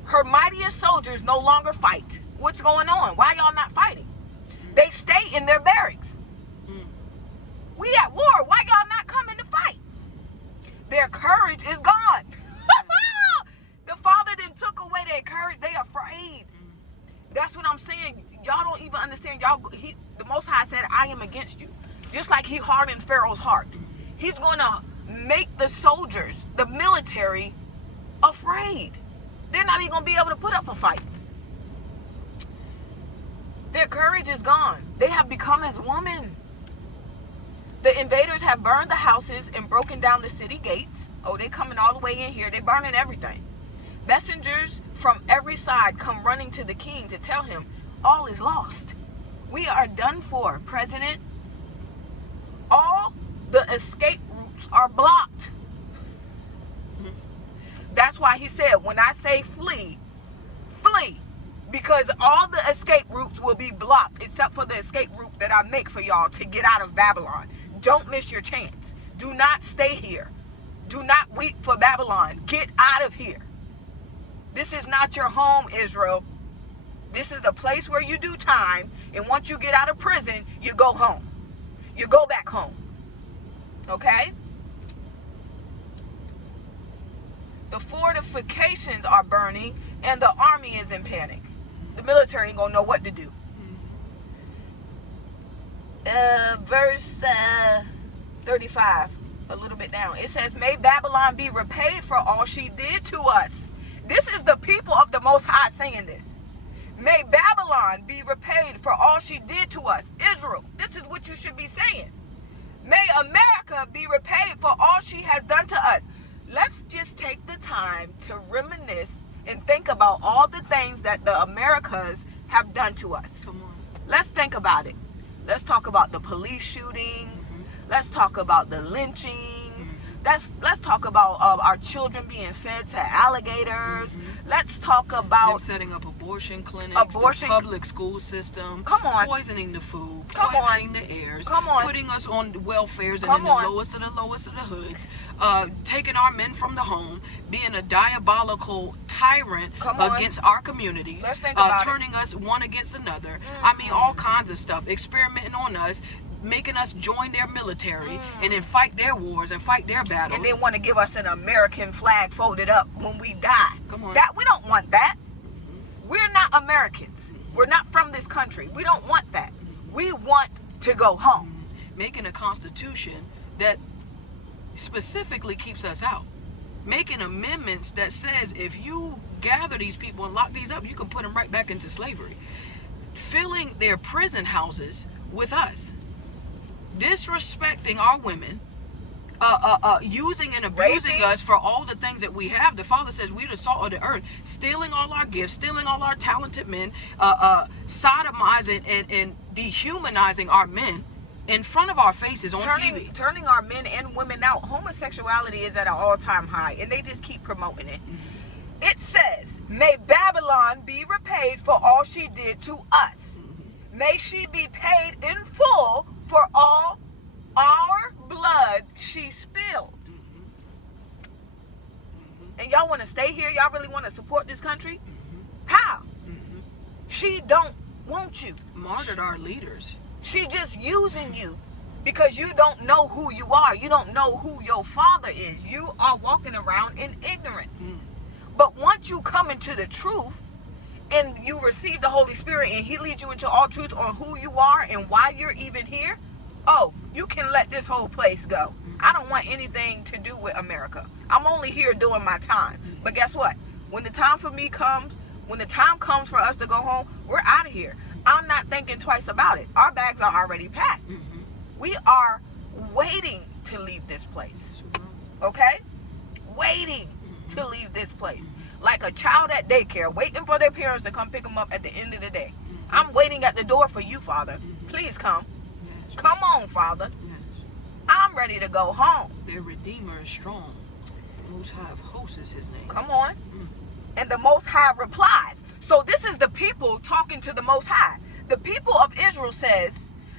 her mightiest soldiers no longer fight. What's going on? Why y'all not fighting? They stay in their barracks. We at war. Why y'all not coming to fight? Their courage is gone. The Father then took away their courage. They afraid. That's what I'm saying. Y'all don't even understand. The Most High said, I am against you. Just like he hardened Pharaoh's heart. He's going to make the soldiers, the military, afraid. They're not even going to be able to put up a fight. Their courage is gone. They have become as women. The invaders have burned the houses and broken down the city gates. Oh, they coming all the way in here. They burning everything. Messengers from every side come running to the king to tell him all is lost. We are done for, President. All the escape routes are blocked. That's why he said, when I say flee, flee. Because all the escape routes will be blocked except for the escape route that I make for y'all to get out of Babylon. Don't miss your chance. Do not stay here. Do not weep for Babylon. Get out of here. This is not your home, Israel. This is a place where you do time, and once you get out of prison, you go home. You go back home. Okay? The fortifications are burning, and the army is in panic. The military ain't gonna know what to do. Verse 35, a little bit down. It says, may Babylon be repaid for all she did to us. This is the people of the Most High saying this. May Babylon be repaid for all she did to us. Israel, this is what you should be saying. May America be repaid for all she has done to us. Let's just take the time to reminisce and think about all the things that the Americas have done to us. Let's think about it. Let's talk about the police shootings. Let's talk about the lynchings. Let's talk about our children being fed to alligators. Let's talk about them setting up abortion clinics, the public school system. Come on. Poisoning the food, Come poisoning on. the airs, Come on. putting us on welfares and Come in the on. lowest of the hoods, taking our men from the home, being a diabolical tyrant against our communities, Let's think about turning us one against another. I mean, all kinds of stuff, experimenting on us, making us join their military and then fight their wars and fight their battles. And they want to give us an American flag folded up when we die. Come on. That we don't want that. We're not Americans. We're not from this country. We don't want that. We want to go home. Making a constitution that specifically keeps us out. Making amendments that says if you gather these people and lock these up, you can put them right back into slavery. Filling their prison houses with us. Disrespecting our women. Using and abusing Raping us for all the things that we have. The Father says we're the salt of the earth. Stealing all our gifts, stealing all our talented men, sodomizing and dehumanizing our men in front of our faces on TV. Turning our men and women out. Homosexuality is at an all-time high, and they just keep promoting it. It says, may Babylon be repaid for all she did to us. May she be paid in full for all our blood she spilled. And y'all want to stay here? Y'all really want to support this country? How? She don't want you. Martyred our leaders. She just using you because you don't know who you are. You don't know who your father is. You are walking around in ignorance. But once you come into the truth and you receive the Holy Spirit and he leads you into all truth on who you are and why you're even here, oh, you can let this whole place go. I don't want anything to do with America. I'm only here doing my time. But guess what? When the time for me comes, when the time comes for us to go home, we're out of here. I'm not thinking twice about it. Our bags are already packed. We are waiting to leave this place. Okay? Waiting to leave this place. Like a child at daycare, waiting for their parents to come pick them up at the end of the day. I'm waiting at the door for you, Father. Please come. Come on, Father. I'm ready to go home. Their Redeemer is strong. The Most High of Hosts is his name. Come on. And the Most High replies. So this is the people talking to the Most High. The people of Israel says,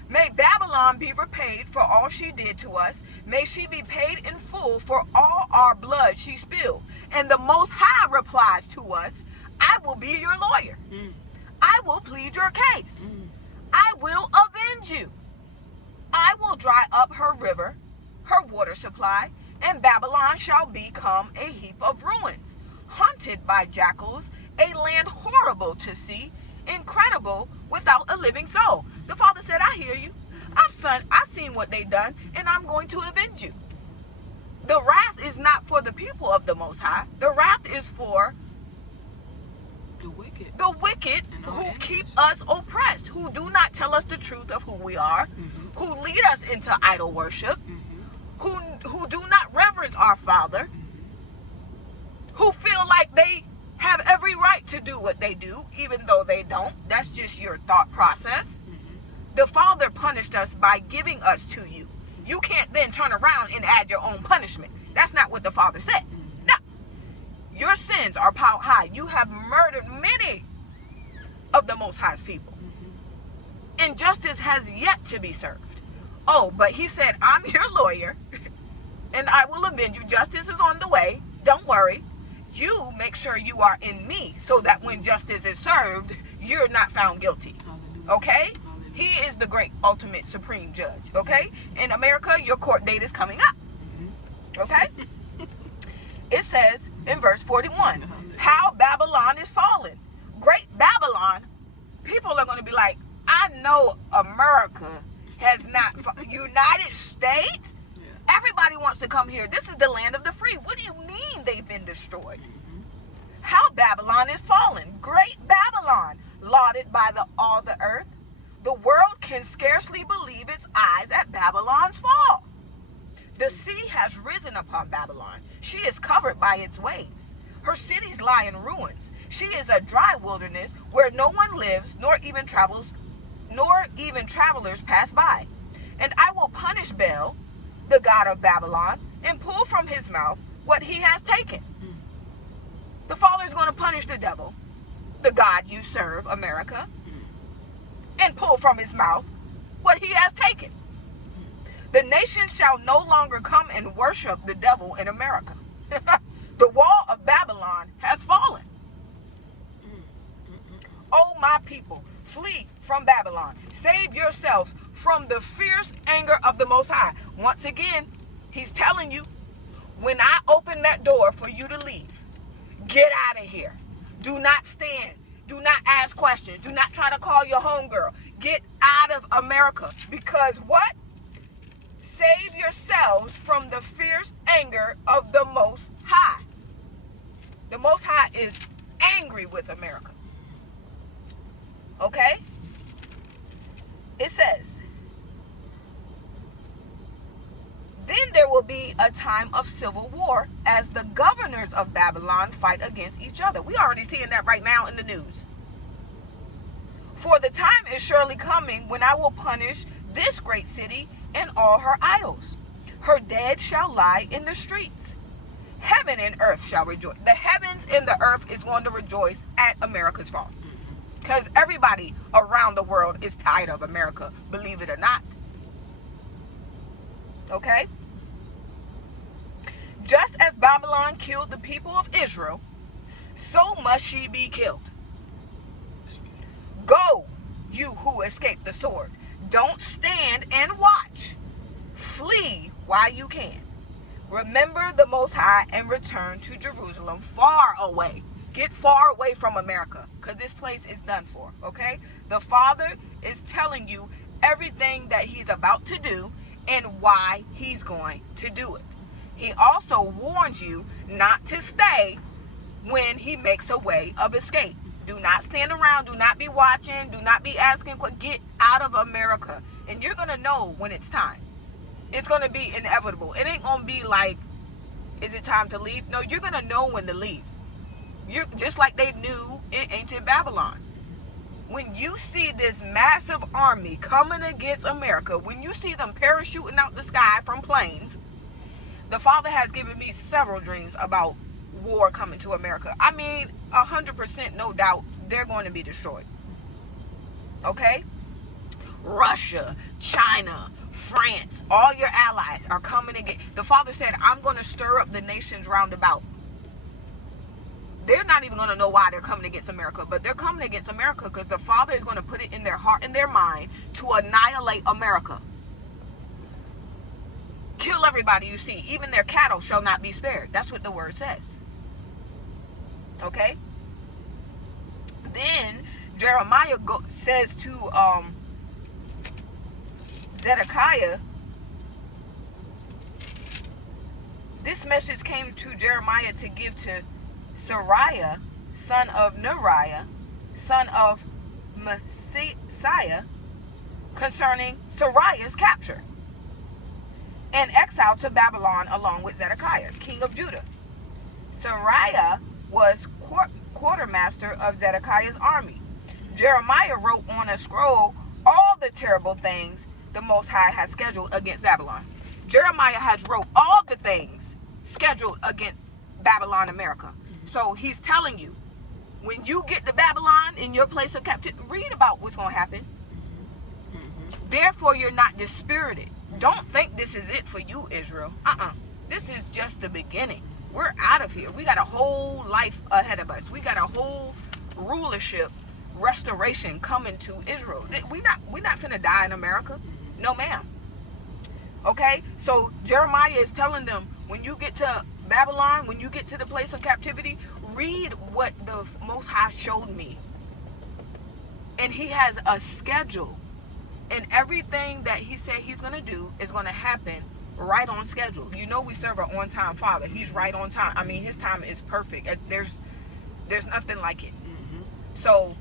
may Babylon be repaid for all she did to us. May she be paid in full for all our blood she spilled. And the Most High replies to us, I will be your lawyer. I will plead your case. I will avenge you. I will dry up her river, her water supply, and Babylon shall become a heap of ruins, haunted by jackals, a land horrible to see, incredible without a living soul. The Father said, I hear you. I've seen what they've done, and I'm going to avenge you. The wrath is not for the people of the Most High. The wrath is for the wicked who keep us oppressed, who do not tell us the truth of who we are, who lead us into idol worship, who do not reverence our Father, who feel like they have every right to do what they do, even though they don't. That's just your thought process. The Father punished us by giving us to you. You can't then turn around and add your own punishment. That's not what the Father said. No. Your sins are piled high. You have murdered many of the Most High's people. And justice has yet to be served. Oh, but he said, I'm your lawyer, and I will avenge you. Justice is on the way. Don't worry. You make sure you are in me so that when justice is served, you're not found guilty. Okay? He is the great ultimate supreme judge. Okay? In America, your court date is coming up. Okay? It says in verse 41, how Babylon is fallen. Great Babylon. People are going to be like, I know America has not, United States? Everybody wants to come here. This is the land of the free. What do you mean they've been destroyed? How Babylon is fallen. Great Babylon, lauded by all the earth. The world can scarcely believe its eyes at Babylon's fall. The sea has risen upon Babylon. She is covered by its waves. Her cities lie in ruins. She is a dry wilderness where no one lives, nor even travelers pass by. And I will punish Baal, the god of Babylon, and pull from his mouth what he has taken. The Father is going to punish the devil, the God you serve, America, and pull from his mouth what he has taken. The nations shall no longer come and worship the devil in America. The wall of Babylon has fallen. Oh, my people, flee from Babylon. Save yourselves from the fierce anger of the Most High. Once again, he's telling you, when I open that door for you to leave, get out of here. Do not stand. Do not ask questions. Do not try to call your homegirl. Get out of America. Because what? Save yourselves from the fierce anger of the Most High. The Most High is angry with America. Okay? It says, then there will be a time of civil war as the governors of Babylon fight against each other. We already seeing that right now in the news. For the time is surely coming when I will punish this great city and all her idols. Her dead shall lie in the streets. Heaven and earth shall rejoice. The heavens and the earth is going to rejoice at America's fall. Because everybody around the world is tired of America, believe it or not. Okay? Just as Babylon killed the people of Israel, so must she be killed. Go, you who escaped the sword. Don't stand and watch. Flee while you can. Remember the Most High and return to Jerusalem far away. Get far away from America, because this place is done for, okay? The Father is telling you everything that he's about to do and why he's going to do it. He also warns you not to stay when he makes a way of escape. Do not stand around. Do not be watching. Do not be asking. Get out of America. And you're going to know when it's time. It's going to be inevitable. It ain't going to be like, is it time to leave? No, you're going to know when to leave. You're just like they knew in ancient Babylon. When you see this massive army coming against America, when you see them parachuting out the sky from planes, the Father has given me several dreams about war coming to America. I mean, 100% no doubt they're going to be destroyed. Okay? Russia, China, France, all your allies are coming again. The Father said, I'm going to stir up the nations round about. They're not even going to know why they're coming against America, but they're coming against America because the Father is going to put it in their heart and their mind to annihilate America. Kill everybody you see. Even their cattle shall not be spared. That's what the word says. Okay? Then Jeremiah says to Zedekiah, this message came to Jeremiah to give to Sariah, son of Neriah, son of Messiah, concerning Sariah's capture and exile to Babylon along with Zedekiah, king of Judah. Sariah was quartermaster of Zedekiah's army. Jeremiah wrote on a scroll all the terrible things the Most High has scheduled against Babylon. Jeremiah has wrote all the things scheduled against Babylon, America. So he's telling you, when you get to Babylon in your place of captivity, read about what's going to happen. Therefore, you're not dispirited. Don't think this is it for you, Israel. This is just the beginning. We're out of here. We got a whole life ahead of us. We got a whole rulership restoration coming to Israel. We're not finna die in America. No, ma'am. Okay? So Jeremiah is telling them, when you get to Babylon, when you get to the place of captivity, read what the Most High showed me. And he has a schedule. And everything that he said he's going to do is going to happen right on schedule. You know we serve an on-time Father. He's right on time. I mean, his time is perfect. There's nothing like it. So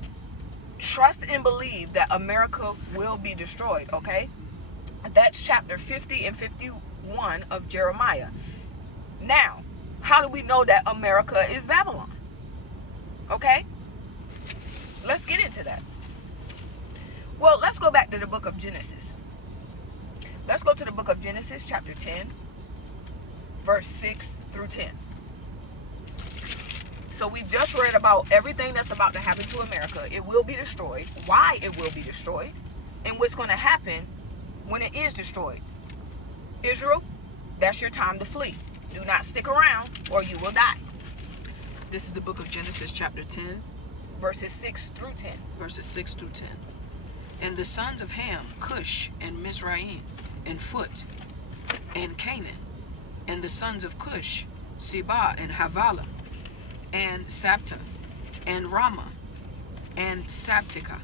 trust and believe that America will be destroyed, okay? That's chapter 50 and 51 of Jeremiah. Now, how do we know that America is Babylon? Okay? Let's get into that. Well, let's go back to the book of Genesis. Let's go to the book of Genesis, chapter 10, verse 6 through 10. So we've just read about everything that's about to happen to America. It will be destroyed, why it will be destroyed, and what's going to happen when it is destroyed. Israel, that's your time to flee. Do not stick around or you will die. This is the book of Genesis chapter 10. Verses 6 through 10. Verses 6 through 10. And the sons of Ham, Cush, and Mizraim, and Phut, and Canaan. And the sons of Cush, Seba, and Havilah, and Sabta, and Ramah, and Sabtika.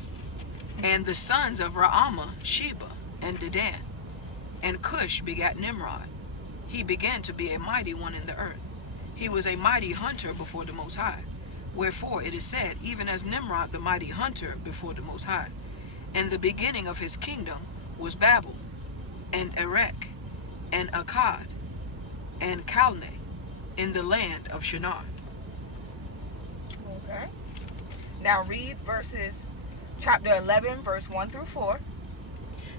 And the sons of Raamah, Sheba, and Dedan. And Cush begat Nimrod. He began to be a mighty one in the earth. He was a mighty hunter before the Most High. Wherefore it is said, even as Nimrod the mighty hunter before the Most High. And the beginning of his kingdom was Babel, and Erech, and Akkad, and Calneh, in the land of Shinar. Okay. Now read chapter 11, verse 1 through 4.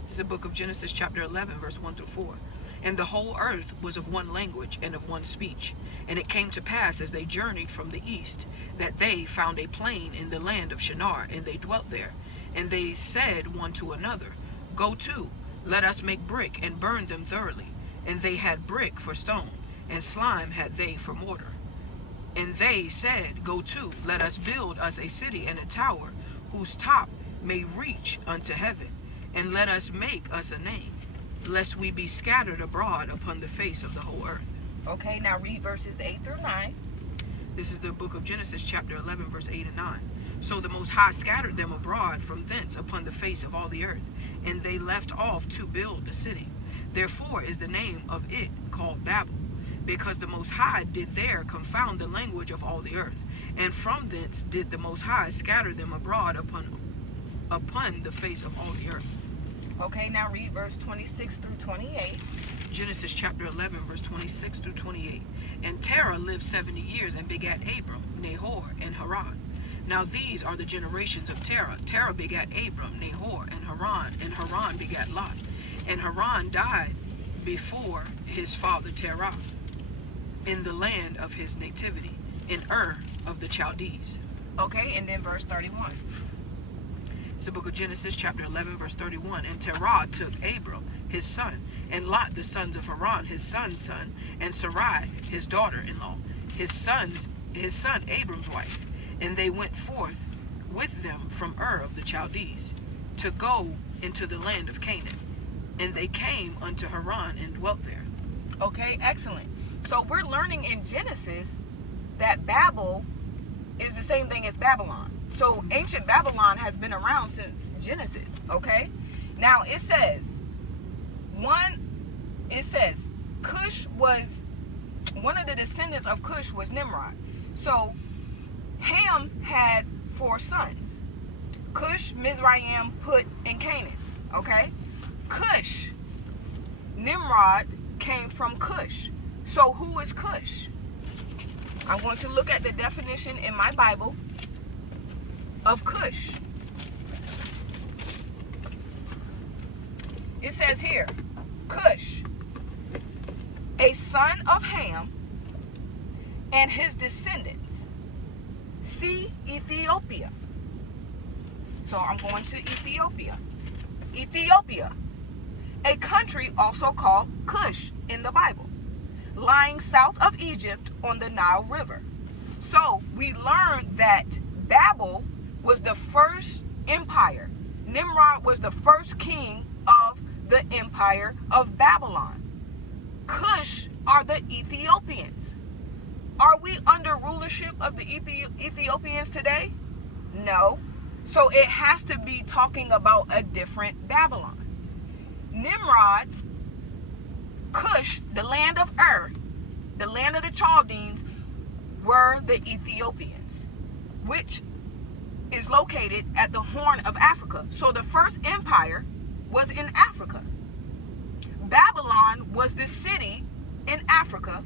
This is the book of Genesis, chapter 11, verse 1 through 4. And the whole earth was of one language and of one speech. And it came to pass, as they journeyed from the east, that they found a plain in the land of Shinar, and they dwelt there. And they said one to another, Go to, let us make brick, and burn them thoroughly. And they had brick for stone, and slime had they for mortar. And they said, Go to, let us build us a city and a tower, whose top may reach unto heaven, and let us make us a name, lest we be scattered abroad upon the face of the whole earth. Okay, now read verses 8 through 9. This is the book of Genesis, chapter 11, verse 8 and 9. So the Most High scattered them abroad from thence upon the face of all the earth, and they left off to build the city. Therefore is the name of it called Babel, because the Most High did there confound the language of all the earth, and from thence did the Most High scatter them abroad upon the face of all the earth. Okay, now read verse 26 through 28. Genesis chapter 11, verse 26 through 28. And Terah lived 70 years and begat Abram, Nahor, and Haran. Now these are the generations of Terah. Terah begat Abram, Nahor, and Haran begat Lot. And Haran died before his father Terah, in the land of his nativity, in Ur of the Chaldees. Okay, and then verse 31. It's the book of Genesis, chapter 11, verse 31. And Terah took Abram, his son, and Lot, the sons of Haran, his son's son, and Sarai, his daughter-in-law, his son Abram's wife. And they went forth with them from Ur of the Chaldees, to go into the land of Canaan. And they came unto Haran and dwelt there. Okay, excellent. So we're learning in Genesis that Babel is the same thing as Babylon. So ancient Babylon has been around since Genesis, okay? Now it says, Cush was, one of the descendants of Cush was Nimrod. So Ham had 4 sons: Cush, Mizraim, Phut, and Canaan, okay? Cush, Nimrod came from Cush. So who is Cush? I'm going to look at the definition in my Bible of Cush. It says here, Cush, a son of Ham and his descendants. See Ethiopia. So I'm going to Ethiopia. Ethiopia, a country also called Cush in the Bible, lying south of Egypt on the Nile River. So we learned that Babel was the first empire. Nimrod was the first king of the empire of Babylon. Cush are the Ethiopians. Are we under rulership of the Ethiopians today? No. So it has to be talking about a different Babylon. Nimrod, Cush, the land of Ur, the land of the Chaldeans, were the Ethiopians, which is located at the Horn of Africa. So the first empire was in Africa. Babylon was the city in Africa,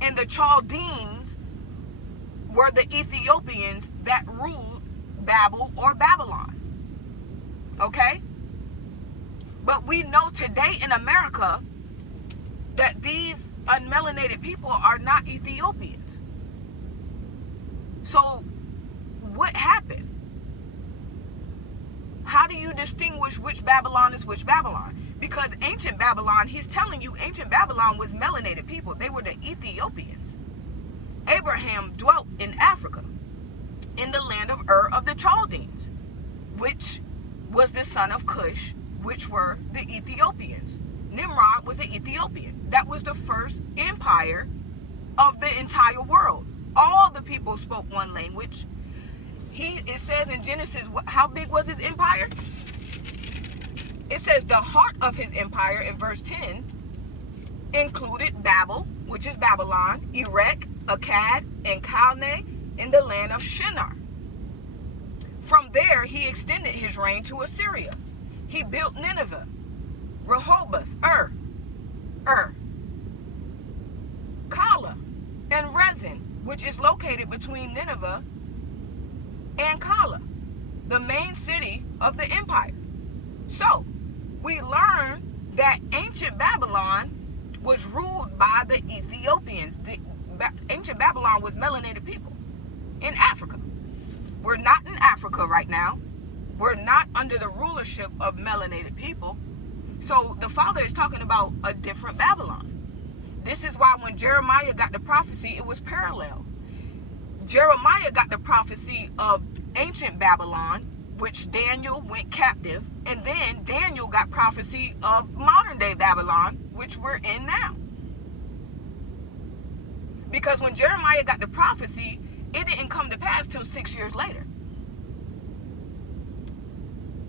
and the Chaldeans were the Ethiopians that ruled Babel or Babylon. Okay? But we know today in America that these unmelanated people are not Ethiopians. So what happened? How do you distinguish which Babylon is which Babylon? Because ancient Babylon, he's telling you ancient Babylon was melanated people. They were the Ethiopians. Abraham dwelt in Africa, in the land of Ur of the Chaldeans, which was the son of Cush, which were the Ethiopians. Nimrod was an Ethiopian. That was the first empire of the entire world. All the people spoke one language. It says in Genesis, how big was his empire? It says the heart of his empire in verse 10 included Babel, which is Babylon, Erech, Akkad, and Calneh in the land of Shinar. From there, he extended his reign to Assyria. He built Nineveh, Rehoboth, Kala, and Rezin, which is located between Nineveh and Kala, the main city of the empire. So, we learn that ancient Babylon was ruled by the Ethiopians. Ancient Babylon was melanated people in Africa. We're not in Africa right now. We're not under the rulership of melanated people. So the Father is talking about a different Babylon. This is why when Jeremiah got the prophecy, it was parallel. Jeremiah got the prophecy of ancient Babylon, which Daniel went captive, and then Daniel got prophecy of modern day Babylon, which we're in now. Because when Jeremiah got the prophecy, it didn't come to pass till 6 years later.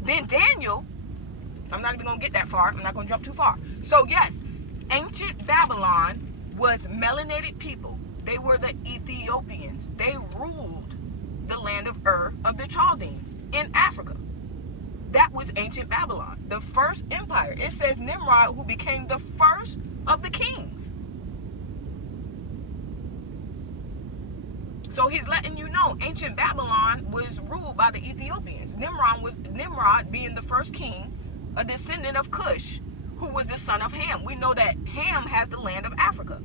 Then Daniel, I'm not even going to get that far. I'm not going to jump too far. So yes, ancient Babylon was melanated people. They were the Ethiopians. They ruled the land of of the Chaldeans in Africa. That was ancient Babylon, the first empire. It says Nimrod, who became the first of the kings. So he's letting you know ancient Babylon was ruled by the Ethiopians. Nimrod being the first king, a descendant of Cush, who was the son of Ham. We know that Ham has the land of Africa.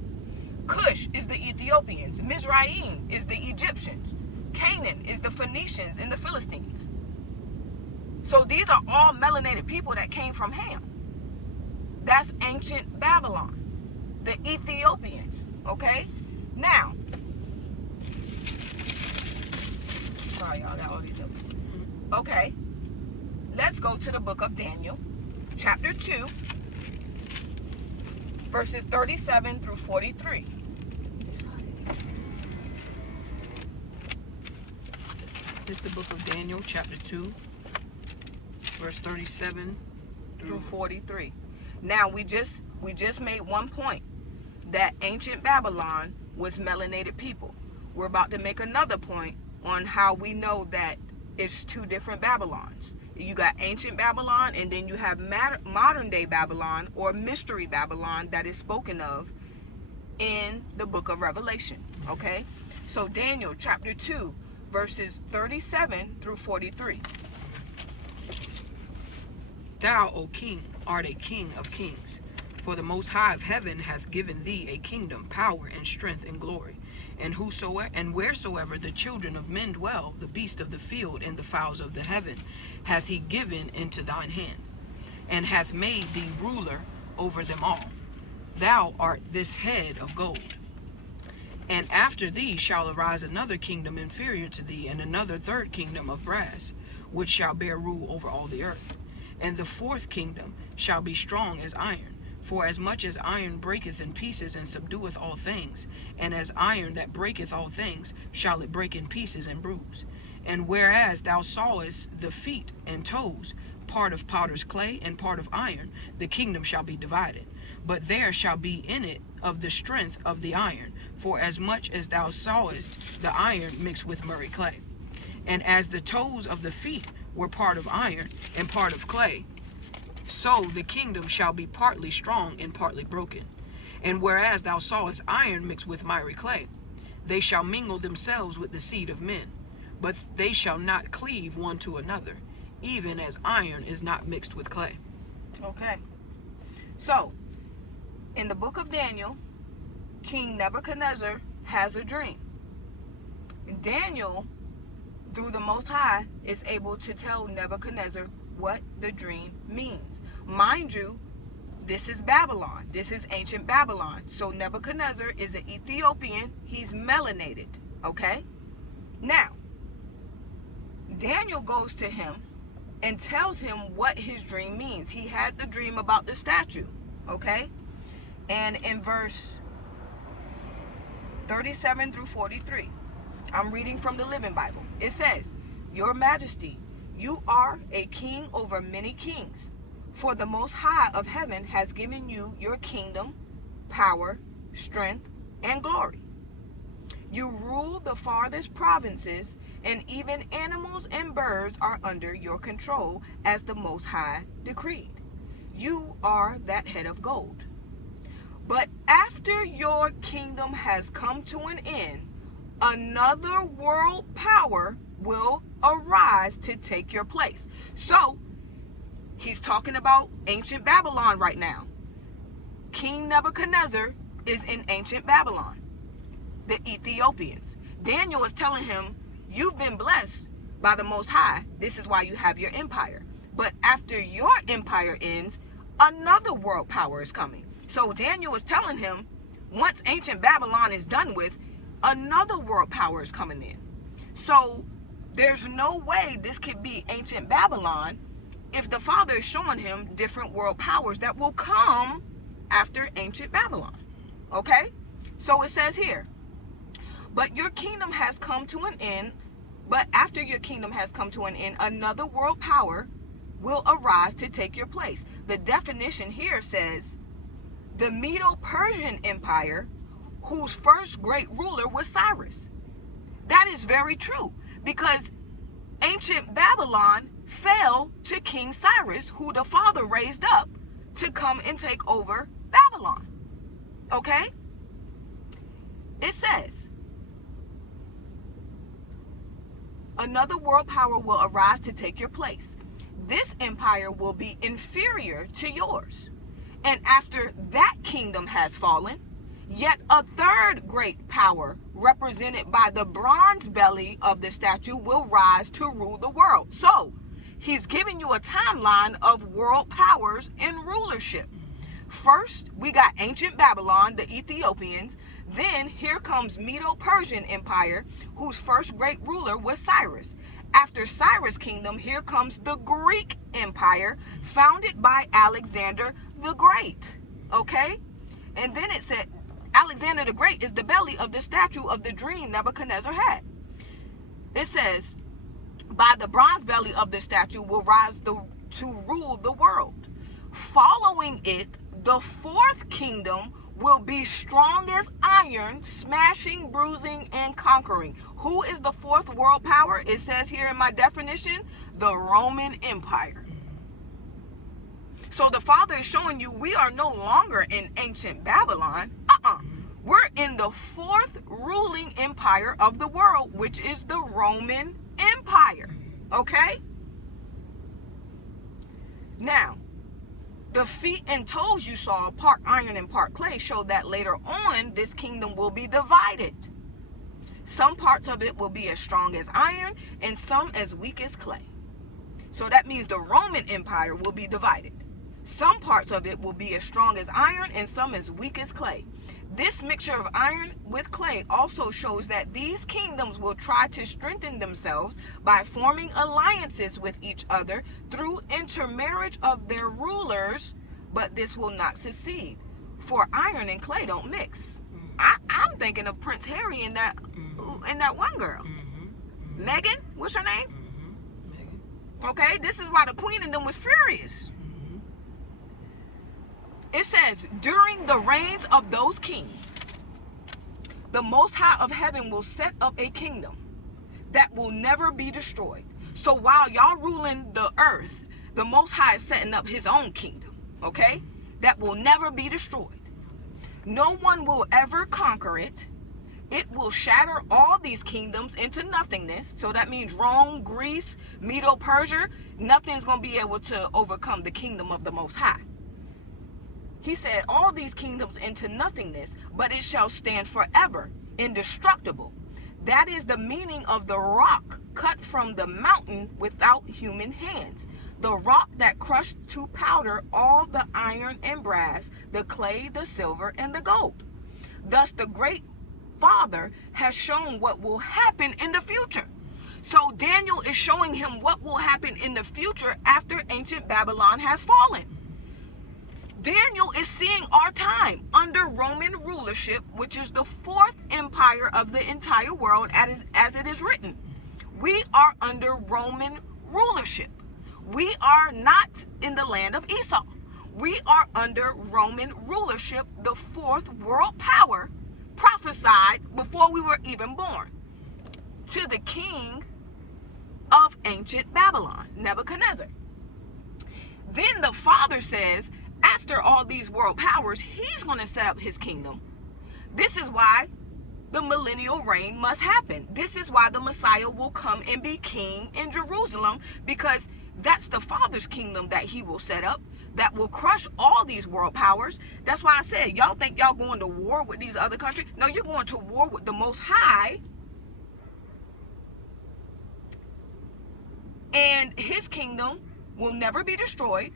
Cush is the Ethiopians. Mizraim is the Egyptians. Canaan is the Phoenicians and the Philistines. So these are all melanated people that came from Ham. That's ancient Babylon, the Ethiopians. Okay? Now, sorry y'all, got all these up. Okay, let's go to the book of Daniel, chapter 2, verses 37 through 43. This is the book of Daniel, chapter 2, verse 37 through 43. Now, we just made one point, that ancient Babylon was melanated people. We're about to make another point on how we know that it's two different Babylons. You got ancient Babylon, and then you have modern day Babylon, or mystery Babylon, that is spoken of in the book of Revelation. Okay? So Daniel chapter 2, verses 37 through 43. Thou, O king, art a king of kings. For the Most High of heaven hath given thee a kingdom, power, and strength, and glory. And wheresoever the children of men dwell, the beasts of the field and the fowls of the heaven hath he given into thine hand, and hath made thee ruler over them all. Thou art this head of gold. And after thee shall arise another kingdom inferior to thee, and another third kingdom of brass, which shall bear rule over all the earth. And the fourth kingdom shall be strong as iron. For as much as iron breaketh in pieces and subdueth all things, and as iron that breaketh all things, shall it break in pieces and bruise. And whereas thou sawest the feet and toes, part of potter's clay and part of iron, the kingdom shall be divided. But there shall be in it of the strength of the iron, for as much as thou sawest the iron mixed with murray clay. And as the toes of the feet were part of iron and part of clay, so the kingdom shall be partly strong and partly broken. And whereas thou sawest iron mixed with miry clay, they shall mingle themselves with the seed of men, but they shall not cleave one to another, even as iron is not mixed with clay. Okay. So, in the book of Daniel, King Nebuchadnezzar has a dream. Daniel, through the Most High, is able to tell Nebuchadnezzar what the dream means. Mind you, this is Babylon. This is ancient Babylon. So Nebuchadnezzar is an Ethiopian. He's melanated. Okay? Now, Daniel goes to him and tells him what his dream means. He had the dream about the statue, okay? And in verse 37 through 43, I'm reading from the Living Bible. It says, "Your Majesty, you are a king over many kings, for the Most High of heaven has given you your kingdom, power, strength, and glory. You rule the farthest provinces, and even animals and birds are under your control, as the Most High decreed. You are that head of gold. But after your kingdom has come to an end, another world power will arise to take your place." So, he's talking about ancient Babylon right now. King Nebuchadnezzar is in ancient Babylon, the Ethiopians. Daniel is telling him, you've been blessed by the Most High. This is why you have your empire. But after your empire ends, another world power is coming. So Daniel is telling him, once ancient Babylon is done with, another world power is coming in. So there's no way this could be ancient Babylon if the Father is showing him different world powers that will come after ancient Babylon. Okay? So it says here, but your kingdom has come to an end, but after your kingdom has come to an end, another world power will arise to take your place. The definition here says, the Medo-Persian Empire, whose first great ruler was Cyrus. That is very true, because ancient Babylon fell to King Cyrus, who the Father raised up to come and take over Babylon. Okay? It says, another world power will arise to take your place. This empire will be inferior to yours. And after that kingdom has fallen, yet a third great power, represented by the bronze belly of the statue, will rise to rule the world. So, he's giving you a timeline of world powers and rulership. First, we got ancient Babylon, the Ethiopians. Then, here comes Medo-Persian Empire, whose first great ruler was Cyrus. After Cyrus' kingdom, here comes the Greek Empire, founded by Alexander the Great. Okay? And then it said, Alexander the Great is the belly of the statue of the dream Nebuchadnezzar had. It says, by the bronze belly of the statue will rise to rule the world. Following it, the fourth kingdom will be strong as iron, smashing, bruising, and conquering. Who is the fourth world power? It says here in my definition, the Roman Empire. So the Father is showing you we are no longer in ancient Babylon. We're in the fourth ruling empire of the world, which is the Roman Empire. Okay? Now, the feet and toes you saw, part iron and part clay, show that later on this kingdom will be divided. Some parts of it will be as strong as iron and some as weak as clay. So that means the Roman Empire will be divided. Some parts of it will be as strong as iron and some as weak as clay. This mixture of iron with clay also shows that these kingdoms will try to strengthen themselves by forming alliances with each other through intermarriage of their rulers, but this will not succeed, for iron and clay don't mix. I'm thinking of Prince Harry and that one girl. Megan, what's her name? Okay, this is why the queen and them was furious. It says, during the reigns of those kings, the Most High of heaven will set up a kingdom that will never be destroyed. So while y'all ruling the earth, the Most High is setting up his own kingdom, okay, that will never be destroyed. No one will ever conquer it. It will shatter all these kingdoms into nothingness. So that means Rome, Greece, Medo-Persia, nothing's going to be able to overcome the kingdom of the Most High. He said all these kingdoms into nothingness, but it shall stand forever, indestructible. That is the meaning of the rock cut from the mountain without human hands. The rock that crushed to powder all the iron and brass, the clay, the silver, and the gold. Thus the great Father has shown what will happen in the future. So Daniel is showing him what will happen in the future after ancient Babylon has fallen. Daniel is seeing our time under Roman rulership, which is the fourth empire of the entire world, as it is written. We are under Roman rulership. We are not in the land of Esau. We are under Roman rulership, the fourth world power prophesied before we were even born, to the king of ancient Babylon, Nebuchadnezzar. Then the Father says, after all these world powers, he's going to set up his kingdom. This is why the millennial reign must happen. This is why the Messiah will come and be king in Jerusalem, because that's the Father's kingdom that he will set up, that will crush all these world powers. That's why I said, y'all think y'all going to war with these other countries? No, you're going to war with the Most High. And his kingdom will never be destroyed,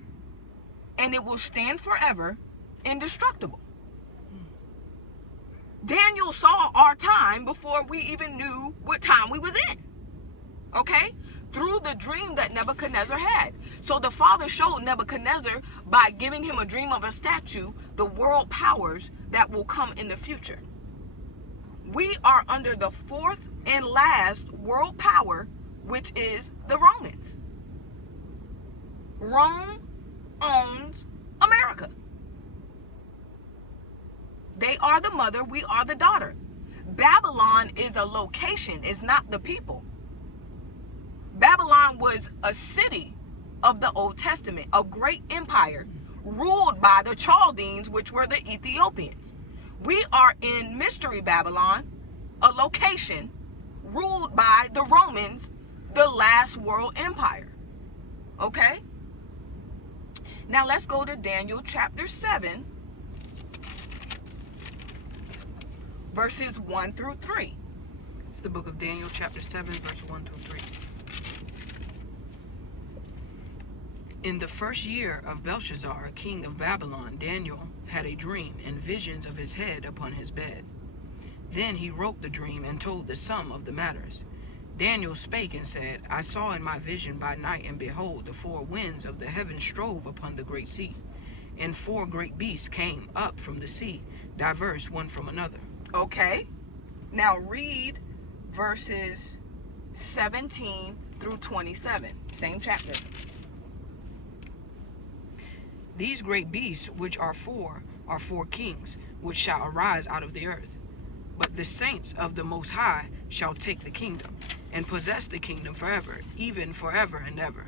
and it will stand forever indestructible. Daniel saw our time before we even knew what time we was in. Okay? Through the dream that Nebuchadnezzar had. So the Father showed Nebuchadnezzar, by giving him a dream of a statue, the world powers that will come in the future. We are under the fourth and last world power, which is the Romans. Rome owns America. They are the mother, we are the daughter. Babylon is a location, it's not the people. Babylon was a city of the Old Testament, a great empire ruled by the Chaldeans, which were the Ethiopians. We are in Mystery Babylon, a location ruled by the Romans, the last world empire. Okay? Now let's go to Daniel chapter 7, verses 1 through 3. It's the book of Daniel chapter 7, verse 1 through 3. In the first year of Belshazzar, king of Babylon, Daniel had a dream and visions of his head upon his bed. Then he wrote the dream and told the sum of the matters. Daniel spake and said, I saw in my vision by night, and behold, the four winds of the heaven strove upon the great sea. And four great beasts came up from the sea, diverse one from another. Okay. Now read verses 17 through 27. Same chapter. These great beasts, which are four kings, which shall arise out of the earth. But the saints of the Most High shall take the kingdom, and possess the kingdom forever, even forever and ever.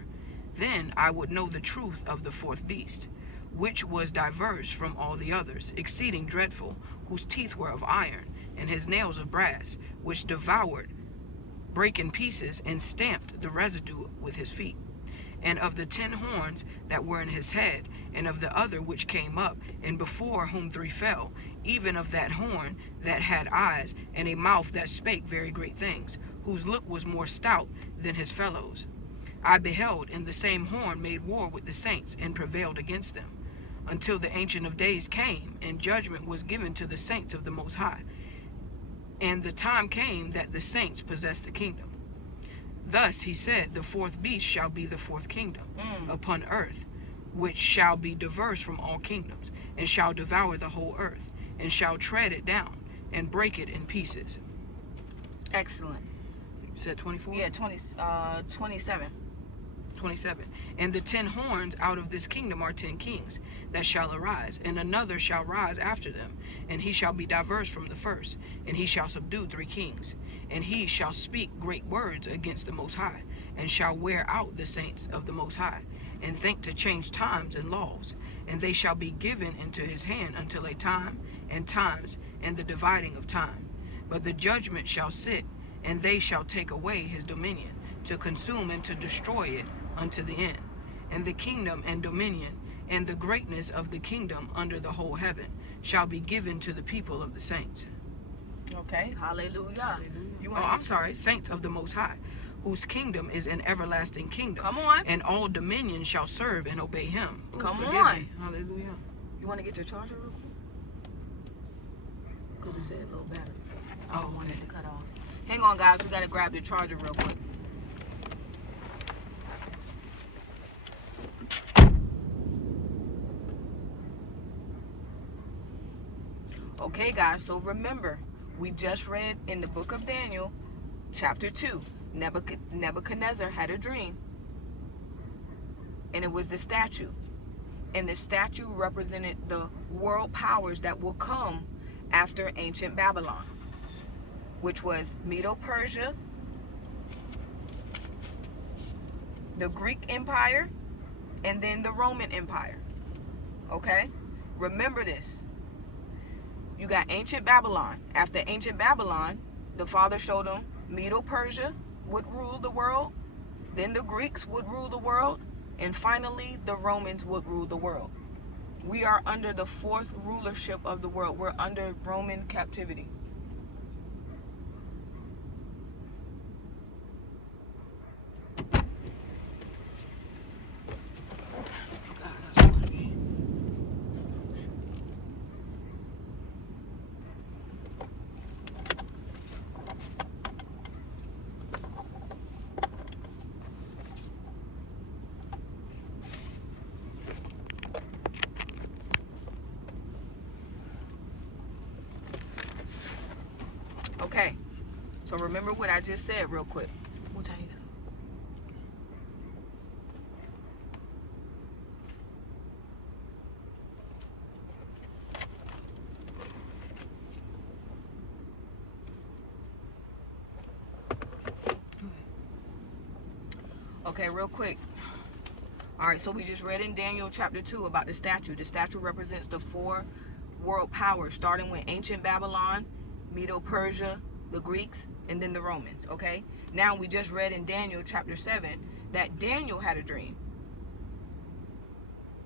Then I would know the truth of the fourth beast, which was diverse from all the others, exceeding dreadful, whose teeth were of iron, and his nails of brass, which devoured, brake in pieces, and stamped the residue with his feet. And of the 10 horns that were in his head, and of the other which came up, and before whom 3 fell, even of that horn that had eyes, and a mouth that spake very great things, whose look was more stout than his fellows. I beheld, and the same horn made war with the saints, and prevailed against them, until the Ancient of Days came, and judgment was given to the saints of the Most High. And the time came that the saints possessed the kingdom. Thus he said, the fourth beast shall be the fourth kingdom upon earth, which shall be diverse from all kingdoms, and shall devour the whole earth, and shall tread it down, and break it in pieces. Excellent. You said 24? Yeah, 27. 27. And the 10 horns out of this kingdom are 10 kings that shall arise, and another shall rise after them, and he shall be diverse from the first, and he shall subdue 3 kings. And he shall speak great words against the Most High, and shall wear out the saints of the Most High, and think to change times and laws. And they shall be given into his hand until a time and times, and the dividing of time. But the judgment shall sit, and they shall take away his dominion, to consume and to destroy it unto the end. And the kingdom and dominion, and the greatness of the kingdom under the whole heaven, shall be given to the people of the saints. Okay, hallelujah. I'm sorry, saints of the Most High, whose kingdom is an everlasting kingdom. Come on. And all dominion shall serve and obey him. Come forgive on. me. Hallelujah. You want to get your charger real quick? Because it said low battery. Oh, I wanted to cut off. Hang on, guys. We got to grab the charger real quick. Okay, guys, so remember, we just read in the book of Daniel, chapter 2, Nebuchadnezzar had a dream, and it was the statue. And the statue represented the world powers that will come after ancient Babylon, which was Medo-Persia, the Greek Empire, and then the Roman Empire. Okay? Remember this. You got ancient Babylon. After ancient Babylon, the Father showed them Medo-Persia would rule the world, then the Greeks would rule the world, and finally the Romans would rule the world. We are under the fourth rulership of the world. We're under Roman captivity. Okay, so remember what I just said real quick. What time you got? Okay, real quick. All right, so we just read in Daniel chapter 2 about the statue. The statue represents the four world powers, starting with ancient Babylon, Medo-Persia, the Greeks, and then the Romans, okay? Now we just read in Daniel chapter 7 that Daniel had a dream.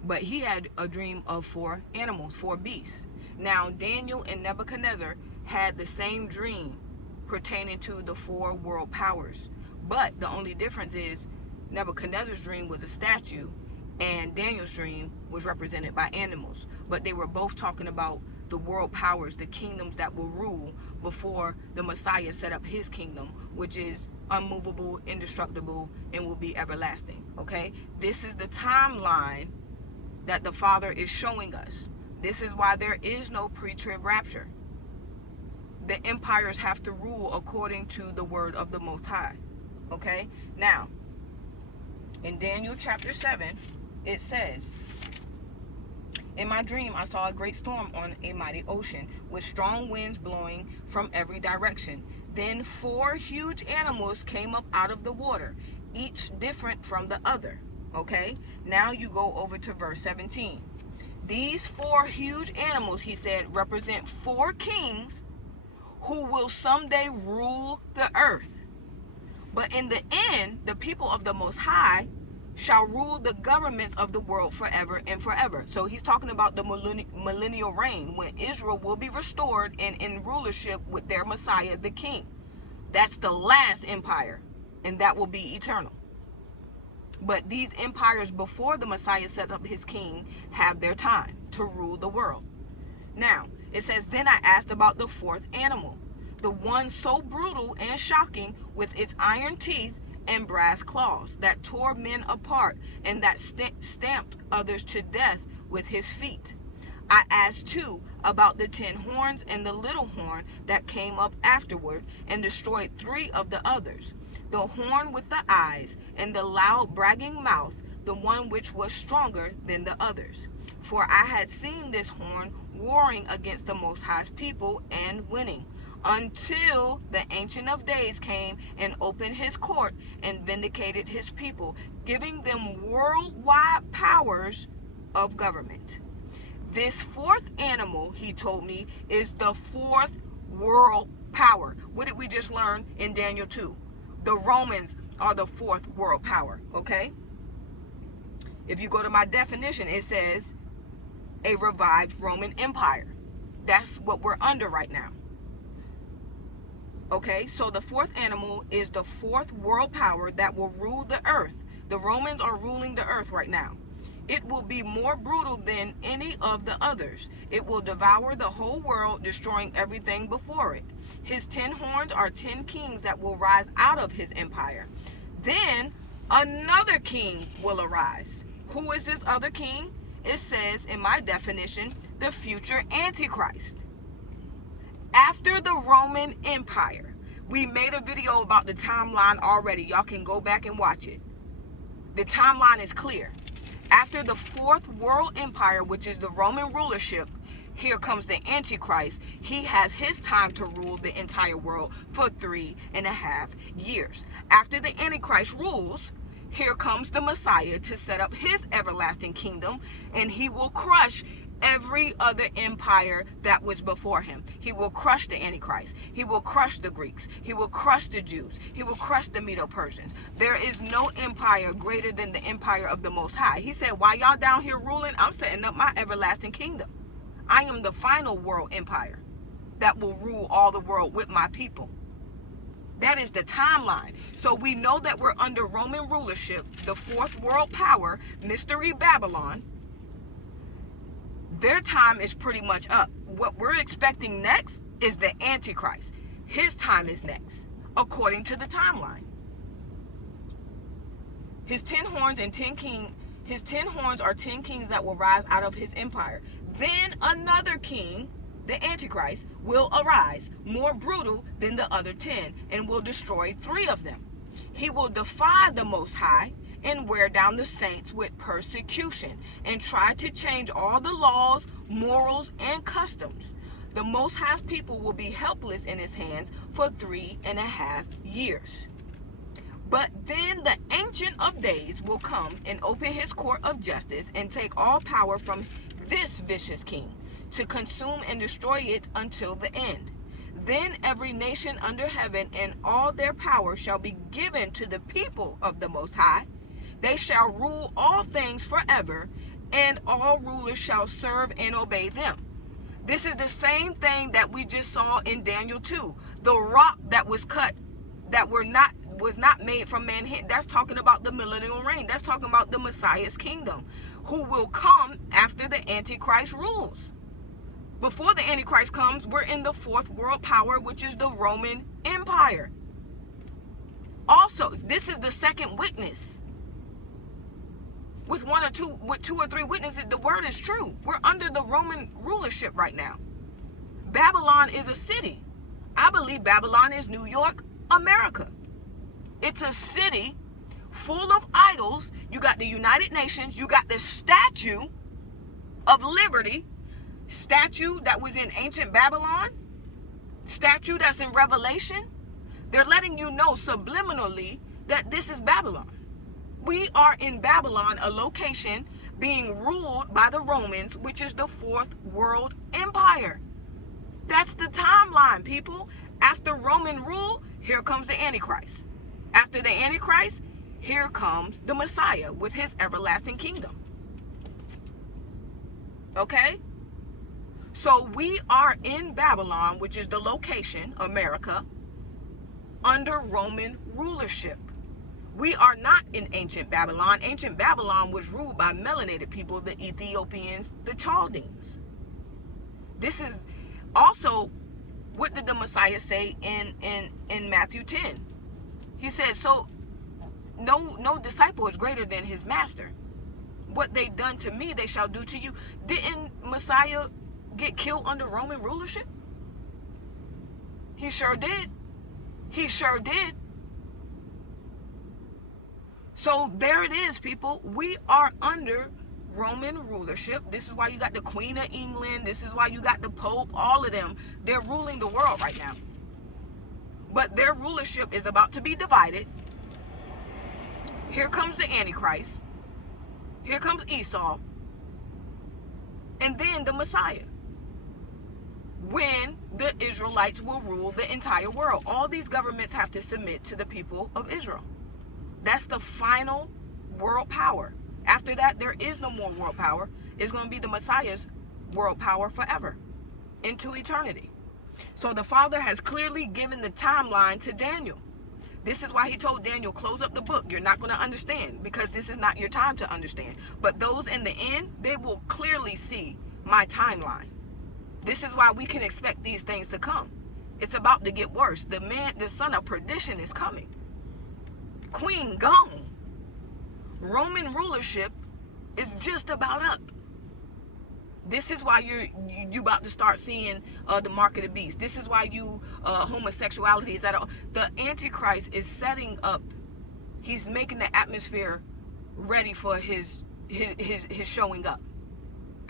But he had a dream of 4 animals, 4 beasts. Now Daniel and Nebuchadnezzar had the same dream pertaining to the 4 world powers. But the only difference is Nebuchadnezzar's dream was a statue and Daniel's dream was represented by animals. But they were both talking about the world powers, the kingdoms that will rule before the Messiah set up his kingdom, which is unmovable, indestructible, and will be everlasting. Okay? This is the timeline that the Father is showing us. This is why there is no pre-trib rapture. The empires have to rule according to the word of the Most High. Okay? Now, in Daniel chapter 7, it says, "In my dream I saw a great storm on a mighty ocean, with strong winds blowing from every direction. Then 4 huge animals came up out of the water, each different from the other." Okay? Now you go over to verse 17. "These 4 huge animals," he said, "represent 4 kings who will someday rule the earth. But in the end, the people of the Most High shall rule the governments of the world forever and forever." So he's talking about the millennial reign, when Israel will be restored and in rulership with their Messiah, the King. That's the last empire, and that will be eternal. But these empires before the Messiah sets up his king have their time to rule the world. Now, it says, "Then I asked about the 4th animal, the one so brutal and shocking, with its iron teeth and brass claws that tore men apart and that stamped others to death with his feet. I asked too about the 10 horns and the little horn that came up afterward and destroyed 3 of the others, the horn with the eyes and the loud bragging mouth, the one which was stronger than the others. For I had seen this horn warring against the Most High's people and winning, until the Ancient of Days came and opened his court and vindicated his people, giving them worldwide powers of government. This 4th animal," he told me, "is the 4th world power." What did we just learn in Daniel 2? The Romans are the 4th world power, okay? If you go to my definition, it says a revived Roman Empire. That's what we're under right now. Okay, so the 4th animal is the 4th world power that will rule the earth. The Romans are ruling the earth right now. It will be more brutal than any of the others. It will devour the whole world, destroying everything before it. His 10 horns are 10 kings that will rise out of his empire. Then another king will arise. Who is this other king? It says in my definition, the future Antichrist. After the Roman Empire, we made a video about the timeline already. Y'all can go back and watch it. The timeline is clear. After the Fourth World Empire, which is the Roman rulership, here comes the Antichrist. He has his time to rule the entire world for 3.5 years. After the Antichrist rules, here comes the Messiah to set up his everlasting kingdom, and he will crush every other empire that was before him. He will crush the Antichrist. He will crush the Greeks. He will crush the Jews. He will crush the Medo-Persians. There is no empire greater than the empire of the Most High. He said, while y'all down here ruling, I'm setting up my everlasting kingdom. I am the final world empire that will rule all the world with my people. That is the timeline. So we know that we're under Roman rulership, the fourth world power, Mystery Babylon. Their time is pretty much up. What we're expecting next is the Antichrist. His time is next, according to the timeline. His 10 horns and 10 kings. His 10 horns are 10 kings that will rise out of his empire. Then another king, the Antichrist, will arise, more brutal than the other 10, and will destroy 3 of them. He will defy the Most High and wear down the saints with persecution, and try to change all the laws, morals, and customs. The Most High's people will be helpless in his hands for 3.5 years. But then the Ancient of Days will come and open his court of justice and take all power from this vicious king, to consume and destroy it until the end. Then every nation under heaven and all their power shall be given to the people of the Most High. They shall rule all things forever, and all rulers shall serve and obey them. This is the same thing that we just saw in Daniel 2. The rock that was cut, that was not made from man's hand. That's talking about the millennial reign. That's talking about the Messiah's kingdom, who will come after the Antichrist rules. Before the Antichrist comes, we're in the fourth world power, which is the Roman Empire. Also, this is the second witness. With 2 or 3 witnesses, the word is true. We're under the Roman rulership right now. Babylon is a city. I believe Babylon is New York, America. It's a city full of idols. You got the United Nations. You got the Statue of Liberty. Statue that was in ancient Babylon. Statue that's in Revelation. They're letting you know subliminally that this is Babylon. We are in Babylon, a location being ruled by the Romans, which is the fourth world empire. That's the timeline, people. After Roman rule, here comes the Antichrist. After the Antichrist, here comes the Messiah with his everlasting kingdom. Okay? So we are in Babylon, which is the location, America, under Roman rulership. We are not in ancient Babylon. Ancient Babylon was ruled by melanated people, the Ethiopians, the Chaldeans. This is also, what did the Messiah say in Matthew 10? He said, so no disciple is greater than his master. What they done to me, they shall do to you. Didn't Messiah get killed under Roman rulership? He sure did. He sure did. So there it is, people. We are under Roman rulership. This is why you got the Queen of England. This is why you got the Pope. All of them. They're ruling the world right now. But their rulership is about to be divided. Here comes the Antichrist. Here comes Esau. And then the Messiah. When the Israelites will rule the entire world. All these governments have to submit to the people of Israel. That's the final world power. After that, there is no more world power. It's going to be the Messiah's world power forever, into eternity. So the Father has clearly given the timeline to Daniel. This is why he told Daniel, close up the book. You're not going to understand, because this is not your time to understand. But those in the end, they will clearly see my timeline. This is why we can expect these things to come. It's about to get worse. The son of perdition is coming. Queen gone. Roman rulership is just about up. This is why you about to start seeing the mark of the beast. This is why homosexuality is the Antichrist is setting up. He's making the atmosphere ready for his showing up.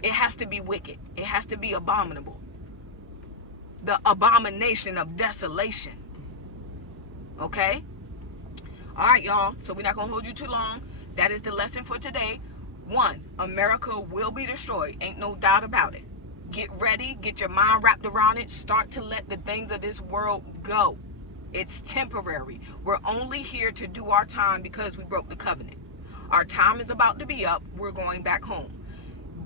It has to be wicked. It has to be abominable. The abomination of desolation. Okay? All right, y'all. So we're not going to hold you too long. That is the lesson for today. 1, America will be destroyed. Ain't no doubt about it. Get ready. Get your mind wrapped around it. Start to let the things of this world go. It's temporary. We're only here to do our time because we broke the covenant. Our time is about to be up. We're going back home.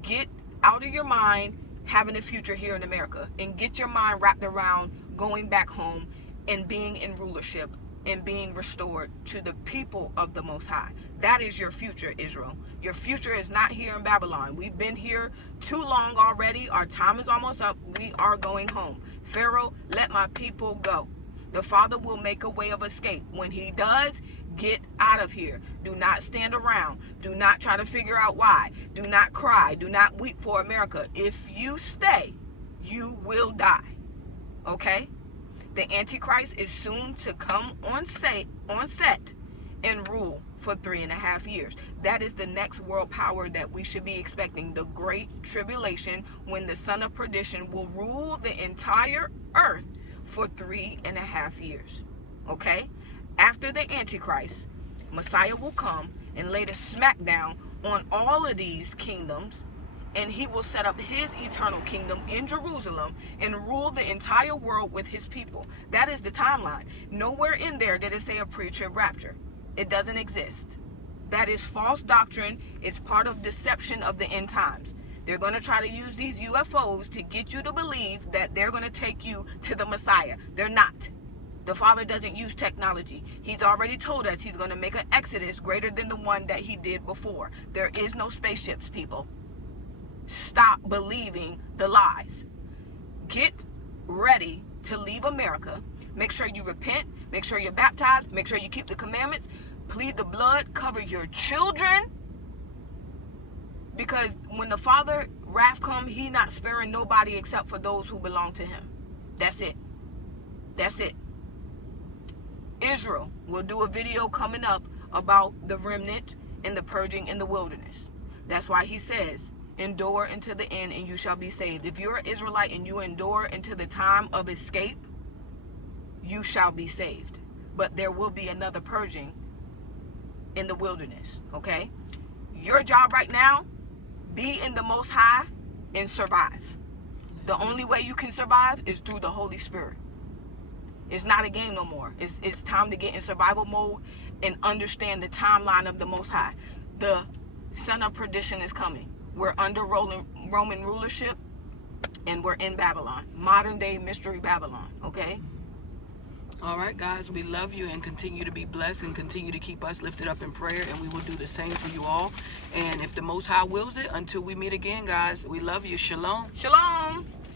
Get out of your mind having a future here in America, and get your mind wrapped around going back home and being in rulership and being restored to the people of the Most High. That is your future, Israel. Your future is not here in Babylon. We've been here too long already. Our time is almost up. We are going home. Pharaoh, let my people go. The Father will make a way of escape. When he does, get out of here. Do not stand around. Do not try to figure out why. Do not cry. Do not weep for America. If you stay, you will die. Okay? The Antichrist is soon to come on set and rule for 3.5 years. That is the next world power that we should be expecting. The Great Tribulation, when the Son of Perdition will rule the entire earth for 3.5 years. Okay? After the Antichrist, Messiah will come and lay the smackdown on all of these kingdoms, and he will set up his eternal kingdom in Jerusalem and rule the entire world with his people. That is the timeline. Nowhere in there did it say a pre-trib rapture. It doesn't exist. That is false doctrine. It's part of deception of the end times. They're going to try to use these UFOs to get you to believe that they're going to take you to the Messiah. They're not. The Father doesn't use technology. He's already told us he's going to make an exodus greater than the one that he did before. There is no spaceships, people. Stop believing the lies. Get ready to leave America. Make sure you repent. Make sure you're baptized. Make sure you keep the commandments. Plead the blood. Cover your children. Because when the Father wrath come, he not sparing nobody except for those who belong to him. That's it. That's it. Israel will do a video coming up about the remnant and the purging in the wilderness. That's why he says, endure until the end and you shall be saved. If you're an Israelite and you endure until the time of escape, you shall be saved. But there will be another purging in the wilderness. Okay? Your job right now, be in the Most High and survive. The only way you can survive is through the Holy Spirit. It's not a game no more. It's time to get in survival mode and understand the timeline of the Most High. The Son of Perdition is coming. We're under Roman rulership, and we're in Babylon. Modern day mystery Babylon, okay? All right, guys, we love you and continue to be blessed and continue to keep us lifted up in prayer, and we will do the same for you all. And if the Most High wills it, until we meet again, guys, we love you. Shalom. Shalom.